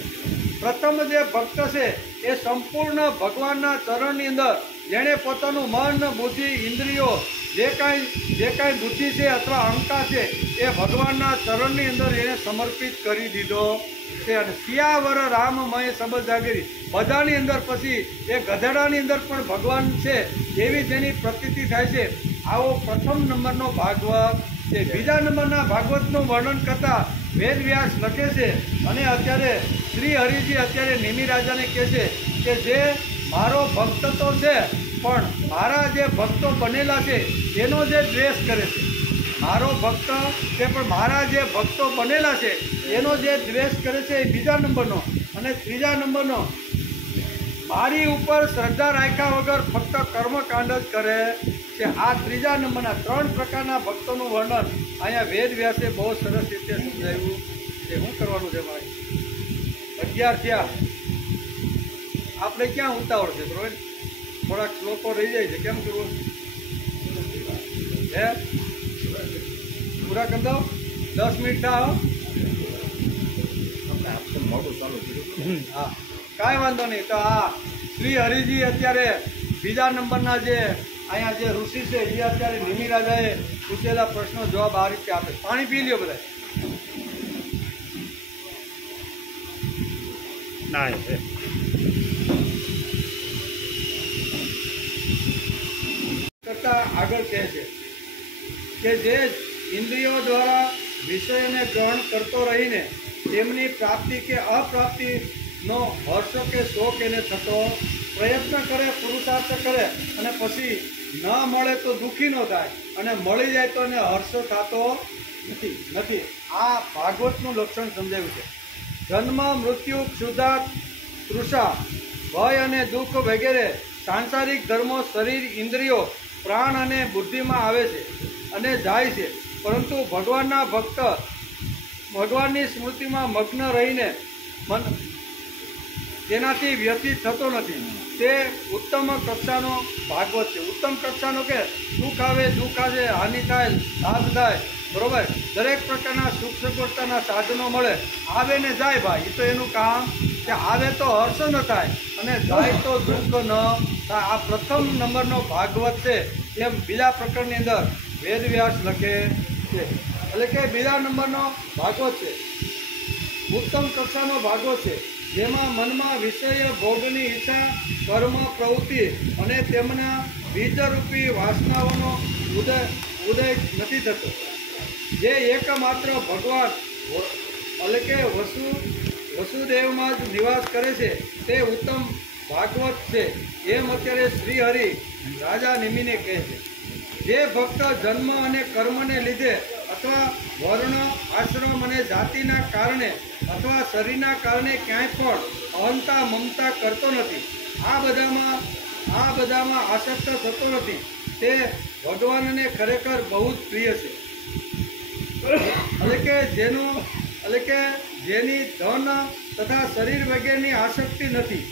પ્રથમ જે ભક્ત છે એ સંપૂર્ણ ભગવાનના ચરણની અંદર જેણે પોતાનું મન, બુદ્ધિ, ઇન્દ્રિયો જે કાંઈ બુદ્ધિ છે અથવા અહંકાર છે એ ભગવાનના ચરણની અંદર એને સમર્પિત કરી દીધો છે. અને સિયાવર રામમય સબ જાગીરી, બધાની અંદર પછી એ ગધેડાની અંદર પણ ભગવાન છે એવી જેની પ્રતીતિ થાય છે, આવો પ્રથમ નંબરનો ભાગવત છે. બીજા નંબરના ભાગવતનું વર્ણન કરતા વેદવ્યાસ લખે છે અને અત્યારે શ્રી હરિજી અત્યારે નિમિ રાજાને કહે છે કે જે મારો ભક્ત તો છે પણ મારા જે ભક્તો બનેલા છે એનો જે દ્વેષ કરે છે. મારો ભક્ત છે પણ મારા જે ભક્તો બનેલા છે એનો જે દ્વેષ કરે છે એ બીજા નંબરનો. અને ત્રીજા નંબરનો, મારી ઉપર શ્રદ્ધા રાખ્યા વગર ફક્ત કર્મકાંડ જ કરે છે. આ ત્રીજા નંબરના 3 પ્રકારના ભક્તોનું વર્ણન અહીંયા વેદ વ્યાસે બહુ સરસ રીતે સમજાવ્યું છે. શું કરવાનું છે ભાઈ? 11 થયા, આપણે ક્યાં ઉતાવળ છે? બરોબર, થોડાક શ્લોકો રહી જાય છે. કેમ કરવું? હે પૂરા કરી દો. 10 મિનિટ થાવ. હા, કાંઈ વાંધો નહીં. તો આ શ્રી હરિજી અત્યારે બીજા નંબરના જે અહીંયા જે ઋષિ છે એ અત્યારે નિમિ રાજાએ પૂછેલા પ્રશ્નો જવાબ આ રીતે આપે. પાણી પી લ્યો બધા. ના કરતા આગળ કહે છે કે જે ઇન્દ્રિયો દ્વારા વિષયને ગ્રહણ કરતો રહીને તેમની પ્રાપ્તિ કે અપ્રાપ્તિનો હર્ષ કે શોક એને થતો, પ્રયત્ન કરે, પુરુષાર્થ કરે અને પછી ન મળે તો દુઃખી ન થાય અને મળી જાય તો એને હર્ષ થતો નથી. આ ભાગવતનું લક્ષણ સમજાવ્યું છે. જન્મ, મૃત્યુ, ક્ષુધા, તૃષા, ભય અને દુઃખ વગેરે સાંસારિક ધર્મો શરીર, ઇન્દ્રિયો, પ્રાણ અને બુદ્ધિમાં આવે છે અને જાય છે, પરંતુ ભગવાનના ભક્ત ભગવાનની સ્મૃતિમાં મગ્ન રહીને તેનાથી વ્યથિત થતો નથી. તે ઉત્તમ કક્ષાનો ભાગવત છે. ઉત્તમ કક્ષાનો કે સુખ આવે, દુઃખ આવે, હાનિ થાય, લાભ થાય, બરોબર, દરેક પ્રકારના સુખ સગવડતાના સાધનો મળે, આવે ને જાય ભાઈ, એ તો એનું કામ કે આવે તો હર્ષ ન થાય અને જાય તો દુઃખ ન થાય. આ પ્રથમ નંબરનો ભાગવત છે એમ બીજા પ્રકરણની અંદર વેદવ્યાસ લખે છે. એટલે કે બીજા નંબરનો ભાગવત છે, ઉત્તમ કક્ષાનો ભાગવત છે, જેમાં મનમાં વિષય ભોગની ઈચ્છા, કર્મ, પ્રવૃત્તિ અને તેમના બીજરૂપી વાસનાઓનો ઉદય નથી થતો. જે એકમાત્ર ભગવાન એટલે કે વસુદેવમાં જ નિવાસ કરે છે તે ઉત્તમ ભાગવત છે એમ અત્યારે શ્રી હરિ રાજા નિમિને કહે છે. જે ભક્ત જન્મ અને કર્મને લીધે અથવા વર્ણ, આશ્રમ અને જાતિના કારણે અથવા શરીરના કારણે ક્યાંય પણ અહંતા, મમતા કરતો નથી, આ બધામાં આસક્ત થતો નથી, તે ભગવાનને ખરેખર બહુ જ પ્રિય છે. એટલે કે જેની ધન તથા શરીર વગેરેની આસક્તિ નથી,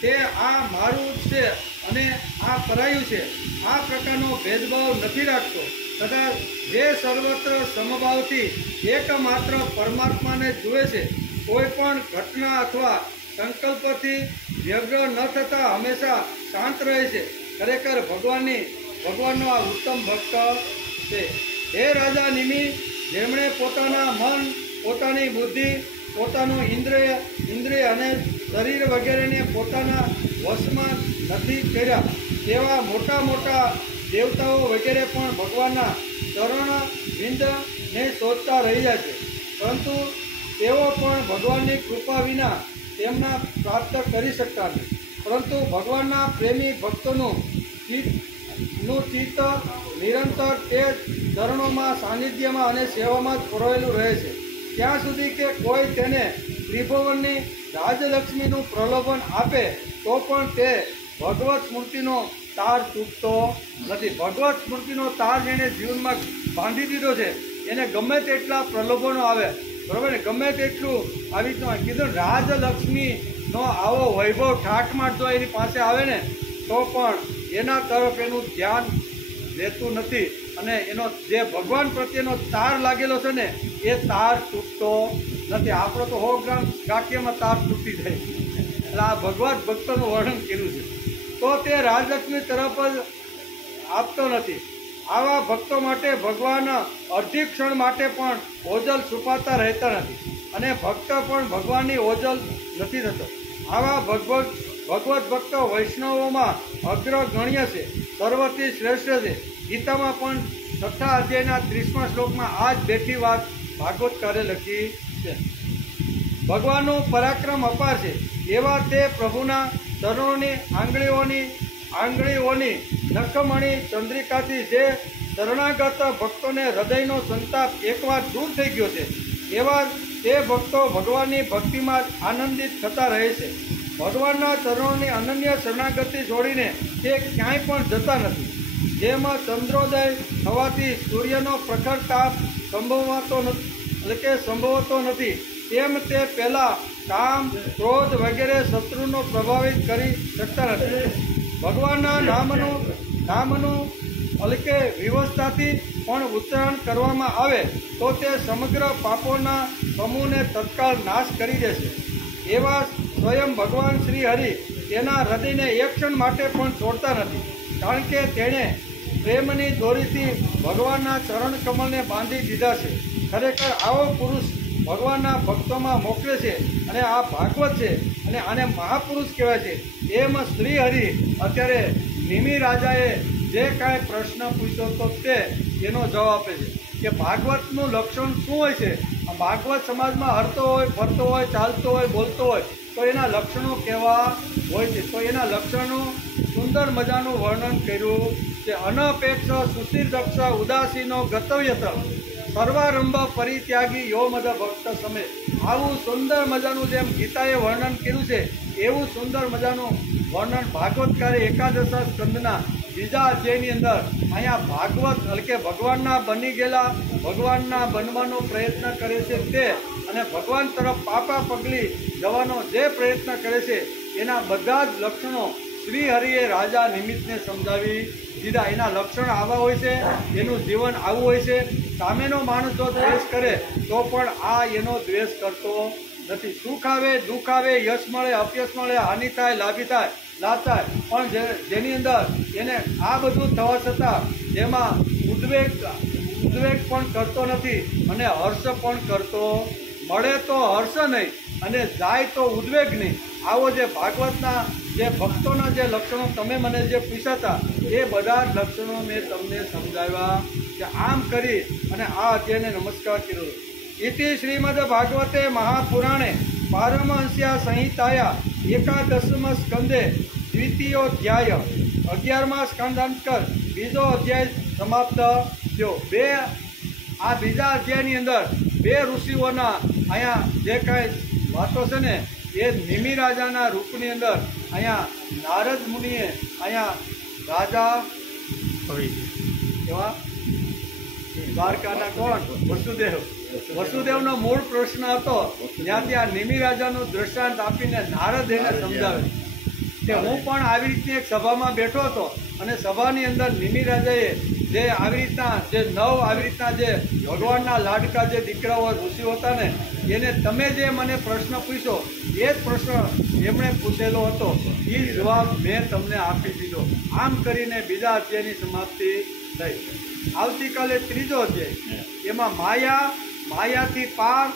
તે આ મારું છે અને આ પરાયું છે, આ પ્રકારનો ભેદભાવ નથી રાખતો તથા જે સર્વત્ર સમભાવથી એકમાત્ર પરમાત્માને જુએ છે, કોઈ પણ ઘટના અથવા સંકલ્પથી વ્યગ્ર ન થતા હંમેશા શાંત રહે છે, ખરેખર ભગવાનનો આ ઉત્તમ ભક્ત છે. હે રાજા નિમિ, જેમણે પોતાના મન, પોતાની બુદ્ધિ, પોતાનું ઇન્દ્રિય અને શરીર વગેરેને પોતાના વશમાં નથી કર્યા તેવા મોટા મોટા દેવતાઓ વગેરે પણ ભગવાનના ચરણ વિંદને શોધતા રહી જાય છે, પરંતુ તેઓ પણ ભગવાનની કૃપા વિના તેમના પ્રાપ્ત કરી શકતા નથી. પરંતુ ભગવાનના પ્રેમી ભક્તોનું ચિત્ત નિરંતર તે ચરણોમાં, સાનિધ્યમાં અને સેવામાં જ પરોયેલું રહે છે, ત્યાં સુધી કે કોઈ તેને ત્રિભુવનની રાજલક્ષ્મીનું પ્રલોભન આપે તો પણ તે ભગવત સ્મૃતિનો તાર તૂટતો નથી. ભગવત સ્મૃતિનો તાર જેને જીવનમાં બાંધી દીધો છે, એને ગમે તેટલા પ્રલોભનો આવે, બરાબર ને, ગમે તેટલું આવી રીતનું કીધું, રાજલક્ષ્મીનો આવો વૈભવ ઠાઠમાટ જો એની પાસે આવે ને તો પણ એના તરફ એનું ધ્યાન રહેતું નથી, અને એનો જે ભગવાન પ્રત્યેનો તાર લાગેલો છે ને એ તાર તૂટતો નથી. આપણો તો 100 ગ્રામ ગાંઠિયામાં તાર તૂટી જાય, એટલે આ ભગવાન ભક્તોનું વર્ણન કર્યું છે. તો તે રાજલક્ષ્મી તરફ જ આપતો નથી. આવા ભક્તો માટે ભગવાન અડધી ક્ષણ માટે પણ ઓજલ છુપાતા રહેતા નથી, અને ભક્ત પણ ભગવાનની ઓજલ નથી થતો. આવા ભગવત ભક્ત વૈષ્ણવોમાં અગ્રગણ્ય છે, સર્વથી શ્રેષ્ઠ છે. ગીતામાં પણ 6થા અધ્યાયના 30મા શ્લોકમાં આ જ બેઠી વાત ભાગવતકારે લખી છે. ભગવાનનું પરાક્રમ અપાર છે એવા તે પ્રભુના ચરણોની આંગળીઓની નખમણી ચંદ્રિકાથી જે શરણાગત ભક્તોને હૃદયનો સંતાપ એકવાર દૂર થઈ ગયો છે, એવા તે ભક્તો ભગવાનની ભક્તિમાં આનંદિત થતા રહે છે. ભગવાનના ચરણોની અનન્ય શરણાગતિ છોડીને તે ક્યાંય પણ જતા નથી. જેમાં ચંદ્રોદય થવાથી સૂર્યનો પ્રખર તાપ સંભવતો નથી, તેમ તે પહેલાં કામ, ક્રોધ વગેરે શત્રુનો પ્રભાવિત કરી શકતા નથી. ભગવાનના નામનું હલકે વ્યવસ્થાથી પણ ઉચ્ચારણ કરવામાં આવે તો તે સમગ્ર પાપોના સમૂહને તત્કાળ નાશ કરી દેશે. એવા સ્વયં ભગવાન શ્રી હરિ તેના હૃદયને એક ક્ષણ માટે પણ છોડતા નથી, કારણ કે તેણે પ્રેમની દોરીથી ભગવાનના ચરણ કમળને બાંધી દીધા છે. ખરેખર આવો પુરુષ ભગવાનના ભક્તોમાં મોકલે છે, અને આ ભાગવત છે, અને આને મહાપુરુષ કહેવાય છે. એમ શ્રી હરિ અત્યારે નિમિ રાજાએ જે કાંઈ પ્રશ્ન પૂછ્યો તો તે એનો જવાબ આપે છે કે ભાગવતનું લક્ષણ શું હોય છે. ભાગવત સમાજમાં હરતો હોય, ફરતો હોય, ચાલતો હોય, બોલતો હોય તો એના લક્ષણો કેવા હોય છે. તો એના લક્ષણો સુંદર મજાનું વર્ણન કર્યું છે. અનપેક્ષ સુશીર્ષ ઉદાસીનો ગતવ્યત સર્વારંભ પરિત્યાગી યો મદ ભક્ત સમે. આવું સુંદર મજાનું જેમ ગીતાએ વર્ણન કર્યું છે એવું સુંદર મજાનું વર્ણન ભાગવતકારે એકાદશ સ્કંદના બીજા અધ્યાયની અંદર અહીંયા ભાગવત એટલે કે ભગવાનના બની ગયેલા, ભગવાનના બનવાનો પ્રયત્ન કરે છે તે, અને ભગવાન તરફ પાપા પગલી જવાનો જે પ્રયત્ન કરે છે એના બધા જ લક્ષણો શ્રી હરિએ રાજા નિમિત્તને સમજાવી દીધા. એના લક્ષણ આવા હોય છે, એનું જીવન આવું હોય છે. સામેનો માણસ જો દ્વેષ કરે તો પણ આ એનો દ્વેષ કરતો નથી. સુખ આવે, દુઃખ આવે, યશ મળે, અપયશ મળે, હાનિ થાય, લાભી થાય, લાભ થાય, પણ જેની અંદર એને આ બધું થવા છતાં જેમાં ઉદ્વેગ પણ કરતો નથી, અને હર્ષ પણ કરતો. મળે તો હર્ષ નહીં, અને જાય તો ઉદ્વેગ નહીં. આવો જે ભાગવતના જે ભક્તોના જે લક્ષણો તમે મને જે પૂછ્યા હતા એ બધા જ લક્ષણો મેં તમને સમજાવ્યા કે આમ કરી અને આ અધ્યાયને નમસ્કાર કર્યો. ઇતિ શ્રીમદ ભાગવતે મહાપુરાણે પારમહંસ્યા સંહિતાયા એકાદશમ સ્કંદે દ્વિતીયોધ્યાય 11મા સ્કંદાંતર બીજો અધ્યાય સમાપ્ત થયો. આ બીજા અધ્યાયની અંદર 2 ઋષિઓના અહીંયા જે કાંઈ વાતો છે ને એ નિમિ રાજાના રૂપની અંદર અહીંયા નારદ મુનિએ અહીંયા રાજા એવા દ્વારકાના કોણ વસુદેવનો મૂળ પ્રશ્ન હતો, ત્યાંથી આ નિમિ રાજાનું દ્રષ્ટાંત આપીને નારદ એને સમજાવે. કે હું પણ આવી રીતની એક સભામાં બેઠો હતો અને સભાની અંદર નિમિ રાજાએ જે આવી રીતના જે આવી રીતના જે ભગવાનના લાડકા જે દીકરાઓ ઋષિઓ હતા ને એને તમે જે મને પ્રશ્ન પૂછ્યો એ જ પ્રશ્ન એમણે પૂછેલો હતો, એ જવાબ મેં તમને આપી દીધો. આમ કરીને બીજા અધ્યાયની સમાપ્તિ થઈ. આવતીકાલે ત્રીજો અધ્યાય, એમાં માયાથી પાર